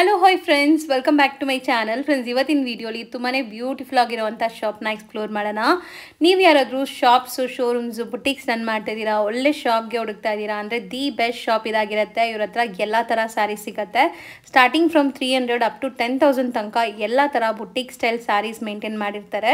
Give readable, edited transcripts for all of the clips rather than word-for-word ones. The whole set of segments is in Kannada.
Hello hi friends, welcome back to my channel. Friends, ಇವತ್ತಿನ ವಿಡಿಯೋಲಿ ತುಂಬಾ ಬ್ಯೂಟಿಫುಲ್ ಆಗಿರುವಂಥ ಶಾಪ್ನ ಎಕ್ಸ್ಪ್ಲೋರ್ ಮಾಡೋಣ. ನೀವು ಯಾರಾದರೂ ಶಾಪ್ಸು, ಶೋರೂಮ್ಸು, ಬುಟಿಕ್ಸ್ ರನ್ ಮಾಡ್ತಾ ಇದ್ದೀರಾ, ಒಳ್ಳೆ ಶಾಪ್ಗೆ ಹುಡುಕ್ತಾ ಇದ್ದೀರಾ ಅಂದರೆ ದಿ ಬೆಸ್ಟ್ ಶಾಪ್ ಇದಾಗಿರುತ್ತೆ. ಇವ್ರ ಹತ್ರ ಎಲ್ಲ ಥರ ಸ್ಯಾರೀಸ್ ಸಿಗುತ್ತೆ. ಸ್ಟಾರ್ಟಿಂಗ್ ಫ್ರಮ್ 300 ಅಪ್ ಟು 10,000 ತನಕ ಎಲ್ಲ ಥರ ಬುಟಿಕ್ ಸ್ಟೈಲ್ ಸ್ಯಾರೀಸ್ ಮೇಂಟೈನ್ ಮಾಡಿರ್ತಾರೆ.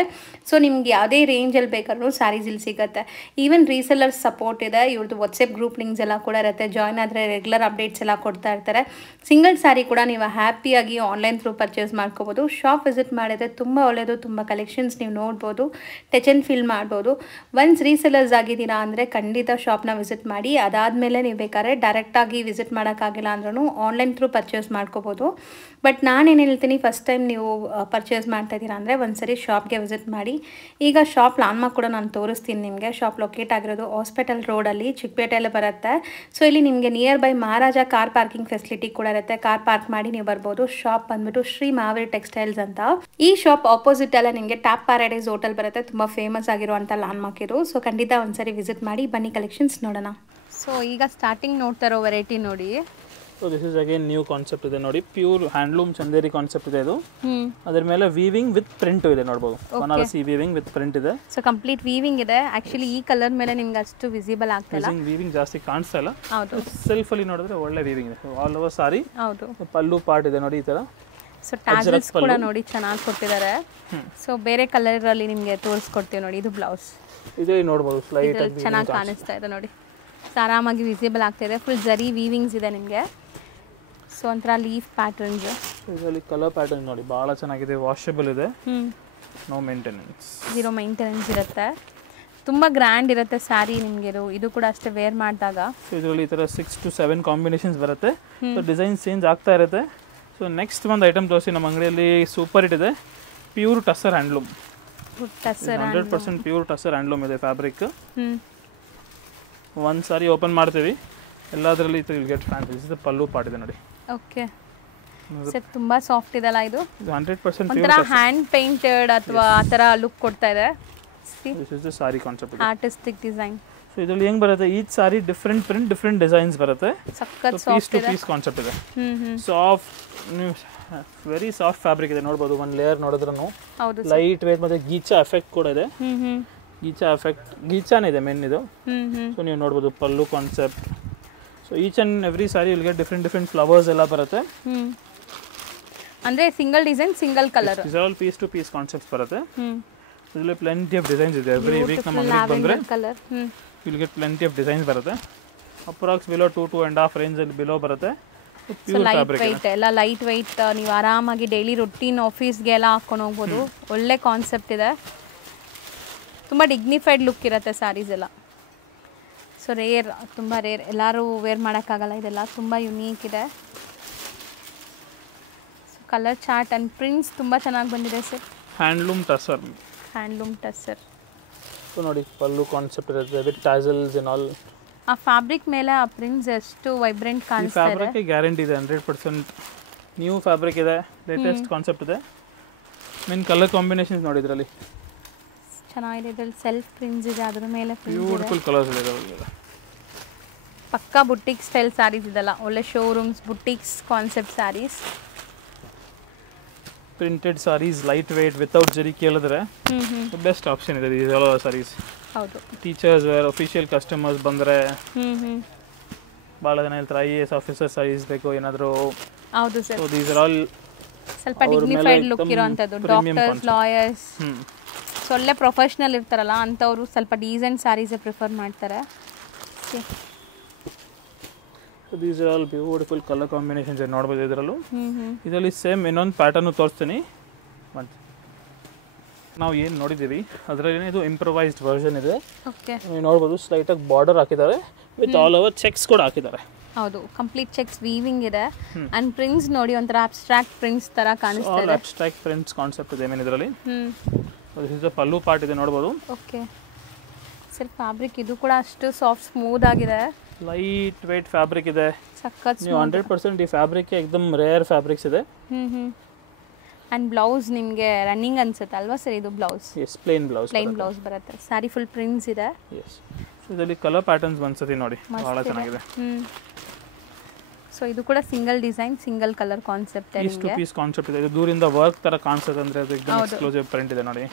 ಸೊ ನಿಮ್ಗೆ ಯಾವುದೇ ರೇಂಜಲ್ಲಿ ಬೇಕಾದ್ರೂ ಸ್ಯಾರೀಸ್ ಇಲ್ಲಿ ಸಿಗುತ್ತೆ. ಈವನ್ ರೀಸೆಲ್ಲರ್ಸ್ ಸಪೋರ್ಟ್ ಇದೆ. ಇವ್ರದ್ದು ವಾಟ್ಸಪ್ ಗ್ರೂಪ್ ಲಿಂಕ್ಸ್ ಎಲ್ಲ ಕೂಡ ಇರುತ್ತೆ. ಜಾಯ್ನ್ ಆದರೆ ರೆಗ್ಯುಲರ್ ಅಪ್ಡೇಟ್ಸ್ ಎಲ್ಲ ಕೊಡ್ತಾ ಇರ್ತಾರೆ. ಸಿಂಗಲ್ ಸ್ಯಾರಿ ಕೂಡ ನೀವು ಹ್ಯಾಪಿಯಾಗಿ ಆನ್ಲೈನ್ ಥ್ರೂ ಪರ್ಚೇಸ್ ಮಾಡ್ಕೋಬೋದು. ಶಾಪ್ ವಿಸಿಟ್ ಮಾಡಿದ್ರೆ ತುಂಬ ಒಳ್ಳೆಯದು. ತುಂಬ ಕಲೆಕ್ಷನ್ಸ್ ನೀವು ನೋಡ್ಬೋದು, ಟಚ್ ಆ್ಯಂಡ್ ಫೀಲ್ ಮಾಡ್ಬೋದು. ಒನ್ಸ್ ರೀಸೆಲರ್ಸ್ ಆಗಿದ್ದೀರಾ ಅಂದರೆ ಖಂಡಿತ ಶಾಪ್ನ ವಿಸಿಟ್ ಮಾಡಿ. ಅದಾದಮೇಲೆ ನೀವು ಬೇಕಾದ್ರೆ ಡೈರೆಕ್ಟಾಗಿ ವಿಸಿಟ್ ಮಾಡೋಕ್ಕಾಗಿಲ್ಲ ಅಂದ್ರೂ ಆನ್ಲೈನ್ ಥ್ರೂ ಪರ್ಚೇಸ್ ಮಾಡ್ಕೋಬೋದು. ಬಟ್ ನಾನೇನು ಹೇಳ್ತೀನಿ, ಫಸ್ಟ್ ಟೈಮ್ ನೀವು ಪರ್ಚೇಸ್ ಮಾಡ್ತಾ ಇದ್ದೀರಾ ಅಂದರೆ ಒಂದ್ಸರಿ ಶಾಪ್ಗೆ ವಿಸಿಟ್ ಮಾಡಿ. ಈಗ ಶಾಪ್ ಲಾನ್ಮಾರ್ಕ್ ಕೂಡ ನಾನು ತೋರಿಸ್ತೀನಿ ನಿಮಗೆ. ಶಾಪ್ ಲೊಕೇಟ್ ಆಗಿರೋದು ಹಾಸ್ಪಿಟಲ್ ರೋಡಲ್ಲಿ, ಚಿಕ್ಕಪೇಟೆಯಲ್ಲಿ ಬರುತ್ತೆ. ಸೊ ಇಲ್ಲಿ ನಿಮಗೆ near by Maharaja car parking facility ಕೂಡ ಇರುತ್ತೆ. ಕಾರ್ ಪಾರ್ಕ್ ಮಾಡಿ ನೀವು ಬರ್ಬೋದು. ಶಾಪ್ ಬಂದ್ಬಿಟ್ಟು ಶ್ರೀ ಮಹಾವೀರ್ ಟೆಕ್ಸ್ಟೈಲ್ಸ್ ಅಂತ. ಈ ಶಾಪ್ ಆಪೋಸಿಟ್ ಎಲ್ಲ ನಿಮಗೆ ಟ್ಯಾಪ್ ಪ್ಯಾರಡೈಸ್ ಹೋಟೆಲ್ ಬರುತ್ತೆ. ತುಂಬ ಫೇಮಸ್ ಆಗಿರುವಂಥ ಲ್ಯಾಂಡ್ಮಾರ್ಕ್ ಇದು. ಸೊ ಖಂಡಿತ ಒಂದ್ಸರಿ ವಿಸಿಟ್ ಮಾಡಿ. ಬನ್ನಿ ಕಲೆಕ್ಷನ್ಸ್ ನೋಡೋಣ. ಸೊ ಈಗ ಸ್ಟಾರ್ಟಿಂಗ್ ನೋಡ್ತಾ ಇರೋ ವೆರೈಟಿ ನೋಡಿ. So this is again new concept ಇದೆ ನೋಡಿ. ಪ್ಯೂರ್ ಹ್ಯಾಂಡ್ಲೂಮ್ ಚಂದೇರಿ ಕಾನ್ಸೆಪ್ಟ್ ಇದೆ ಇದು. ಅದರ ಮೇಲೆ ವೀವಿಂಗ್ ವಿತ್ ಪ್ರಿಂಟ್ ಇದೆ ನೋಡಬಹುದು. ಬನಾರಸಿ ವೀವಿಂಗ್ ವಿತ್ ಪ್ರಿಂಟ್ ಇದೆ. ಸೊ ಕಂಪ್ಲೀಟ್ ವೀವಿಂಗ್ ಇದೆ. ಆಕ್ಚುಲಿ ಈ ಕಲರ್ ಮೇಲೆ ನಿಮ್ಗೆ ಅಷ್ಟು ವಿಸಿಬಲ್ ಆಗ್ತಿಲ್ಲ. ವೀವಿಂಗ್ ಜಾಸ್ತಿ ಕಾಣಿಸ್ತಾ ಇಲ್ಲ. ಹೌದು, ಸೆಲ್ಫ್ ಅಲ್ಲಿ ನೋಡಿದ್ರೆ ಒಳ್ಳೆ ವೀವಿಂಗ್ ಇದೆ. ಆಲ್ ಓವರ್ ಸಾರಿ. ಹೌದು, ಪಲ್ಲು ಪಾರ್ಟ್ ಇದೆ ನೋಡಿ ಈ ತರ. ಸೊ ಟ್ಯಾಸಲ್ಸ್ ಕೂಡ ನೋಡಿ ಚೆನ್ನಾಗಿ ಕೊಟ್ಟಿದ್ದಾರೆ. ಸೊ ಬೇರೆ ಕಲರ್ ಅಲ್ಲಿ ನಿಮಗೆ ತೋರಿಸ್ಕೊಡ್ತೀವಿ ನೋಡಿ. ಇದು ಬ್ಲೌಸ್ ಇದೆ ನೋಡಬಹುದು. ಸ್ಲೈಟ್ ಆಗಿ ಚೆನ್ನಾಗಿ ಕಾಣಿಸ್ತಾ ಇದೆ ನೋಡಿ. ಸೊ ಆರಾಮಾಗಿ ವಿಸಿಬಲ್ ಆಗ್ತಾ ಇದೆ. ಫುಲ್ ಜರಿ ವೀವಿಂಗ್ಸ್ ಇದೆ ನಿಮಗೆ. ಸೊ ಒಂಥರ ಲೀಫ್ ಪ್ಯಾಟರ್ನ್ಸ್. ಇದರಲ್ಲಿ ಕಲರ್ ಪ್ಯಾಟರ್ನ್ ನೋಡಿ ಬಹಳ ಚೆನ್ನಾಗಿದೆ. ವಾಷಬಲ್ ಇದೆ. ನೋ ಮೇಂಟೆನೆನ್ಸ್, ಜೀರೋ ಮೇಂಟೆನೆನ್ಸ್ ಇರುತ್ತೆ. ತುಂಬ ಗ್ರ್ಯಾಂಡ್ ಇರುತ್ತೆ ಸ್ಯಾರಿ ನಿಮಗೆ. ಇದು ಕೂಡ ಅಷ್ಟೇ ವೇರ್ ಮಾಡಿದಾಗ. ಸೊ ಇದರಲ್ಲಿ ಈ ಥರ 6 to 7 ಕಾಂಬಿನೇಷನ್ಸ್ ಬರುತ್ತೆ. ಸೊ ಡಿಸೈನ್ ಚೇಂಜ್ ಆಗ್ತಾ ಇರುತ್ತೆ. ಸೊ ನೆಕ್ಸ್ಟ್ ಒಂದು ಐಟಮ್ ತೋರಿಸಿ. ನಮ್ಮ ಅಂಗಡಿಯಲ್ಲಿ ಸೂಪರ್ ಹಿಟ್ ಇದೆ. Pure tussar handloom. 100% pure tussar handloom ಇದೆ ಫ್ಯಾಬ್ರಿಕ್. ಒಂದು ಸಾರಿ ಓಪನ್ ಮಾಡ್ತೀವಿ, ಎಲ್ಲದರಲ್ಲಿ ಗೆಟ್ ಫ್ಯಾನ್ಸಿ. ಇದು ಪಲ್ಲು ಪಾರ್ಟ್ ಇದೆ ನೋಡಿ. ಓಕೆ, ಸರ್ ತುಂಬಾ ಸಾಫ್ಟ್ ಇದೆಲ್ಲ. ಇದು 100% ಒಂಥರ ಹ್ಯಾಂಡ್ ಪೇಂಟೆಡ್ ಅಥವಾ ಆ ಥರ ಲುಕ್ ಕೊಡ್ತಾ ಇದೆ. This is the sorry concept. Artistic design. So ಇದರಲ್ಲಿ ಹೆಂಗ್ ಬರುತ್ತೆ, ಈಚ್ ಸಾರಿ ಡಿಫ್ರೆಂಟ್ ಪ್ರಿಂಟ್, ಡಿಫ್ರೆಂಟ್ ಡಿಸೈನ್ಸ್ ಬರುತ್ತೆ. ಸಖತ್ ಪೀಸ್ ಟು ಪೀಸ್ ಕಾನ್ಸೆಪ್ಟ್ ಇದೆ. ಸಾಫ್ಟ್, ವೆರಿ ಸಾಫ್ಟ್ ಫ್ಯಾಬ್ರಿಕ್ ಇದೆ ನೋಡಬಹುದು. ಒಂದು ಲೇಯರ್ ನೋಡಿದ್ರೂ ಲೈಟ್ ವೇಟ್ ಮತ್ತೆ ಗೀಚಾ ಎಫೆಕ್ಟ್ ಕೂಡ ಇದೆ. ಗೀಚಾ ಎಫೆಕ್ಟ್, ಗೀಚಾನೇ ಇದೆ ಮೇನ್ ಇದು. ಸೊ ನೀವು ನೋಡಬಹುದು pallu concept. So each and every sari will get different flowers ಎಲ್ಲ ಬರುತ್ತೆ. ಅಂದ್ರೆ single design, single colour. Is all piece to piece concepts ಬರುತ್ತೆ. ಇದರಲ್ಲಿ ಪ್ಲೆಂಟಿ ಆಫ್ ಡಿಸೈನ್ಸ್ ಇದೆ. ಎವ್ರಿ ವೀಕ್ ನಮ್ಮ ಅಂಗಡಿಗೆ ಬಂದ್ರೆ will get plenty of designs ಬರುತ್ತೆ. ಅಪ್ರಾಕ್ಸ್ ಬಿಲೋ 2.5 ರೇಂಜ್ ಅಲ್ಲಿ ಬಿಲೋ ಬರುತ್ತೆ. ಲೈಟ್ ವೈಟ್ ಎಲ್ಲ ಲೈಟ್ ವೈಟ್. ನೀವು ಆರಾಮಾಗಿ ಡೈಲಿ ರೊಟೀನ್ ಆಫೀಸ್ಗೆ ಎಲ್ಲ ಹಾಕೊಂಡು ಹೋಗ್ಬೋದು. ಒಳ್ಳೆ ಕಾನ್ಸೆಪ್ಟ್ ಇದೆ. ತುಂಬ ಡಿಗ್ನಿಫೈಡ್ ಲುಕ್ ಇರುತ್ತೆ ಸ್ಯಾರೀಸ್ ಎಲ್ಲ. ಸೊ ರೇರ್, ತುಂಬ ರೇರ್, ಎಲ್ಲರೂ ವೇರ್ ಮಾಡೋಕ್ಕಾಗಲ್ಲ. ಇದೆಲ್ಲ ತುಂಬ ಯುನೀಕ್ ಇದೆ. So colour chart and prints ತುಂಬ ಚೆನ್ನಾಗಿ ಬಂದಿದೆ sir. Handloom tussar. Handloom tussar. So ನೋಡಿ ಪಲ್ಲು ಕಾನ್ಸೆಪ್ಟ್ ಇರುತ್ತೆ ವಿತ್ ಟ್ಯಾಸಲ್ಸ್ ಅಂಡ್ ಆಲ್. ಆ ಫ್ಯಾಬ್ರಿಕ್ ಮೇಲೆ ಆ ಪ್ರಿಂಟ್ಸ್ ಎಷ್ಟು ವೈಬ್ರೆಂಟ್ ಕಾಣಿಸ್ತಾ ಇದೆ. ಫ್ಯಾಬ್ರಿಕ್ ಗ್ಯಾರಂಟಿ ಇದೆ. 100% ನ್ಯೂ ಫ್ಯಾಬ್ರಿಕ್ ಇದೆ. ಲೇಟೆಸ್ಟ್ ಕಾನ್ಸೆಪ್ಟ್ ಇದೆ. ಮೇನ್ ಕಲರ್ ಕಾಂಬಿನೇಷನ್ಸ್ ನೋಡಿ ಇದರಲ್ಲಿ ಚೆನ್ನಾಗಿದೆ. ಇದರಲ್ಲಿ ಸೆಲ್ಫ್ ಪ್ರಿಂಟ್ಸ್ ಇದೆ, ಅದ್ರ ಮೇಲೆ ಬ್ಯೂಟಿಫುಲ್ ಕಲರ್ಸ್ ಇದೆ. ಪಕ್ಕಾ ಬುಟಿಕ್ ಸ್ಟೈಲ್ ಸ್ಯಾರೀಸ್ ಇದೆಲ್ಲ. ಒಳ್ಳೆ showrooms, boutiques concept saris. Printed saris, light weight, without zari ಕೇಳಿದ್ರೆ ಬೆಸ್ಟ್ ಆಪ್ಷನ್ ಇದೆ ಈ ಎಲ್ಲ ಸಾರೀಸ್. ಹೌದು, ಟೀಚರ್ಸ್ ವೇರ್, ಅಫಿಷಿಯಲ್ ಕಸ್ಟಮರ್ಸ್ ಬಂದರೆ ಭಾಳ ಜನ ಹೇಳ್ತಾರೆ IAS ಆಫೀಸರ್ ಸಾರೀಸ್ ಬೇಕು ಏನಾದರೂ. ಹೌದು sir. So these are all ಸ್ವಲ್ಪ ಡಿಗ್ನಿಫೈಡ್ ಲುಕ್ ಇರೋಂಥದ್ದು. ಡಾಕ್ಟರ್ಸ್, ಲಾಯರ್ಸ್, ಒಳ್ಳೆ ಪ್ರೊಫೆಷ್ನಲ್ ಇರ್ತಾರಲ್ಲ ಅಂಥವ್ರು ಸ್ವಲ್ಪ ಡೀಸೆಂಟ್ ಸ್ಯಾರೀಸೇ ಪ್ರಿಫರ್ ಮಾಡ್ತಾರೆ. These are all beautiful colour combinations ನೋಡ್ಬೋದು ಇದರಲ್ಲೂ. ಇದರಲ್ಲಿ ಸೇಮ್ ಇನ್ನೊಂದು ಪ್ಯಾಟರ್ನು ತೋರಿಸ್ತೀನಿ. ನಾವು ಏನು ನೋಡಿದ್ದೀವಿ ಅದರಲ್ಲಿ ಇದು ಇಂಪ್ರೊವೈಸ್ಡ್ ವರ್ಷನ್ ಇದೆ. ನೀವು ನೋಡ್ಬೋದು ಸ್ಲೈಟಾಗಿ ಬಾರ್ಡರ್ ಹಾಕಿದ್ದಾರೆ ವಿತ್ ಆಲ್ ಓವರ್ ಚೆಕ್ಸ್ ಕೂಡ ಹಾಕಿದ್ದಾರೆ. ಹೌದು, ಕಂಪ್ಲೀಟ್ ಚೆಕ್ಸ್ ವೀವಿಂಗ್ ಇದೆ. ಅಂಡ್ ಪ್ರಿಂಟ್ಸ್ ನೋಡಿ ಒಂಥರ ಅಬ್ಸ್ಟ್ರಾಕ್ಟ್ ಪ್ರಿಂಟ್ಸ್ ತರ ಕಾಣಿಸ್ತಾ ಇದೆ. ಅಬ್ಸ್ಟ್ರಾಕ್ಟ್ ಪ್ರಿಂಟ್ಸ್ ಕಾನ್ಸೆಪ್ಟ್ ಇದೆ ಮೇನ್ ಇದರಲ್ಲಿ. ಇದು ಪಲ್ಲು ಪಾರ್ಟ್ ಇದೆ ನೋಡ್ಬೋದು. Okay sir. ಫ್ಯಾಬ್ರಿಕ್ ಇದು ಕೂಡ ಅಷ್ಟು ಸಾಫ್ಟ್ ಸ್ಮೂತ್ ಆಗಿದೆ. ಲೈಟ್ ವೇಟ್ ಫ್ಯಾಬ್ರಿಕ್ ಇದೆ. ಸಖತ್. ನೀವು 100% ಈ ಫ್ಯಾಬ್ರಿಕ್ ಎಕ್ದಮ್ ರೇರ್ ಫ್ಯಾಬ್ರಿಕ್ಸ್ ಇದೆ. ಆ್ಯಂಡ್ ಬ್ಲೌಸ್ ನಿಮಗೆ ರನ್ನಿಂಗ್ ಅನ್ಸುತ್ತೆ ಅಲ್ವಾ ಸರ್? ಇದು ಬ್ಲೌಸ್ ಪ್ಲೇನ್ ಬ್ಲೌಸ್ ಬರುತ್ತೆ. ಸ್ಯಾರಿ ಫುಲ್ ಪ್ರಿಂಟ್ಸ್ ಇದೆ. ಇದರಲ್ಲಿ ಕಲರ್ ಪ್ಯಾಟರ್ನ್ಸ್ ಒಂದ್ಸತಿ ನೋಡಿ, ಭಾಳ ಚೆನ್ನಾಗಿದೆ. ಸೊ ಇದು ಕೂಡ single design single colour concept ಇಷ್ಟು ಪೀಸ್ ಕಾನ್ಸೆಪ್ಟ್ ಇದೆ. ಇದು ದೂರಿಂದ ವರ್ಕ್ ತರ ಕಾಣಿಸುತ್ತೆ ಅಂದ್ರೆ ಅದು ಎಕ್ದಮ್ ಎಕ್ಸ್ಕ್ಲೂಸಿವ್ ಪ್ರಿಂಟ್ ಇದೆ ನೋಡಿ.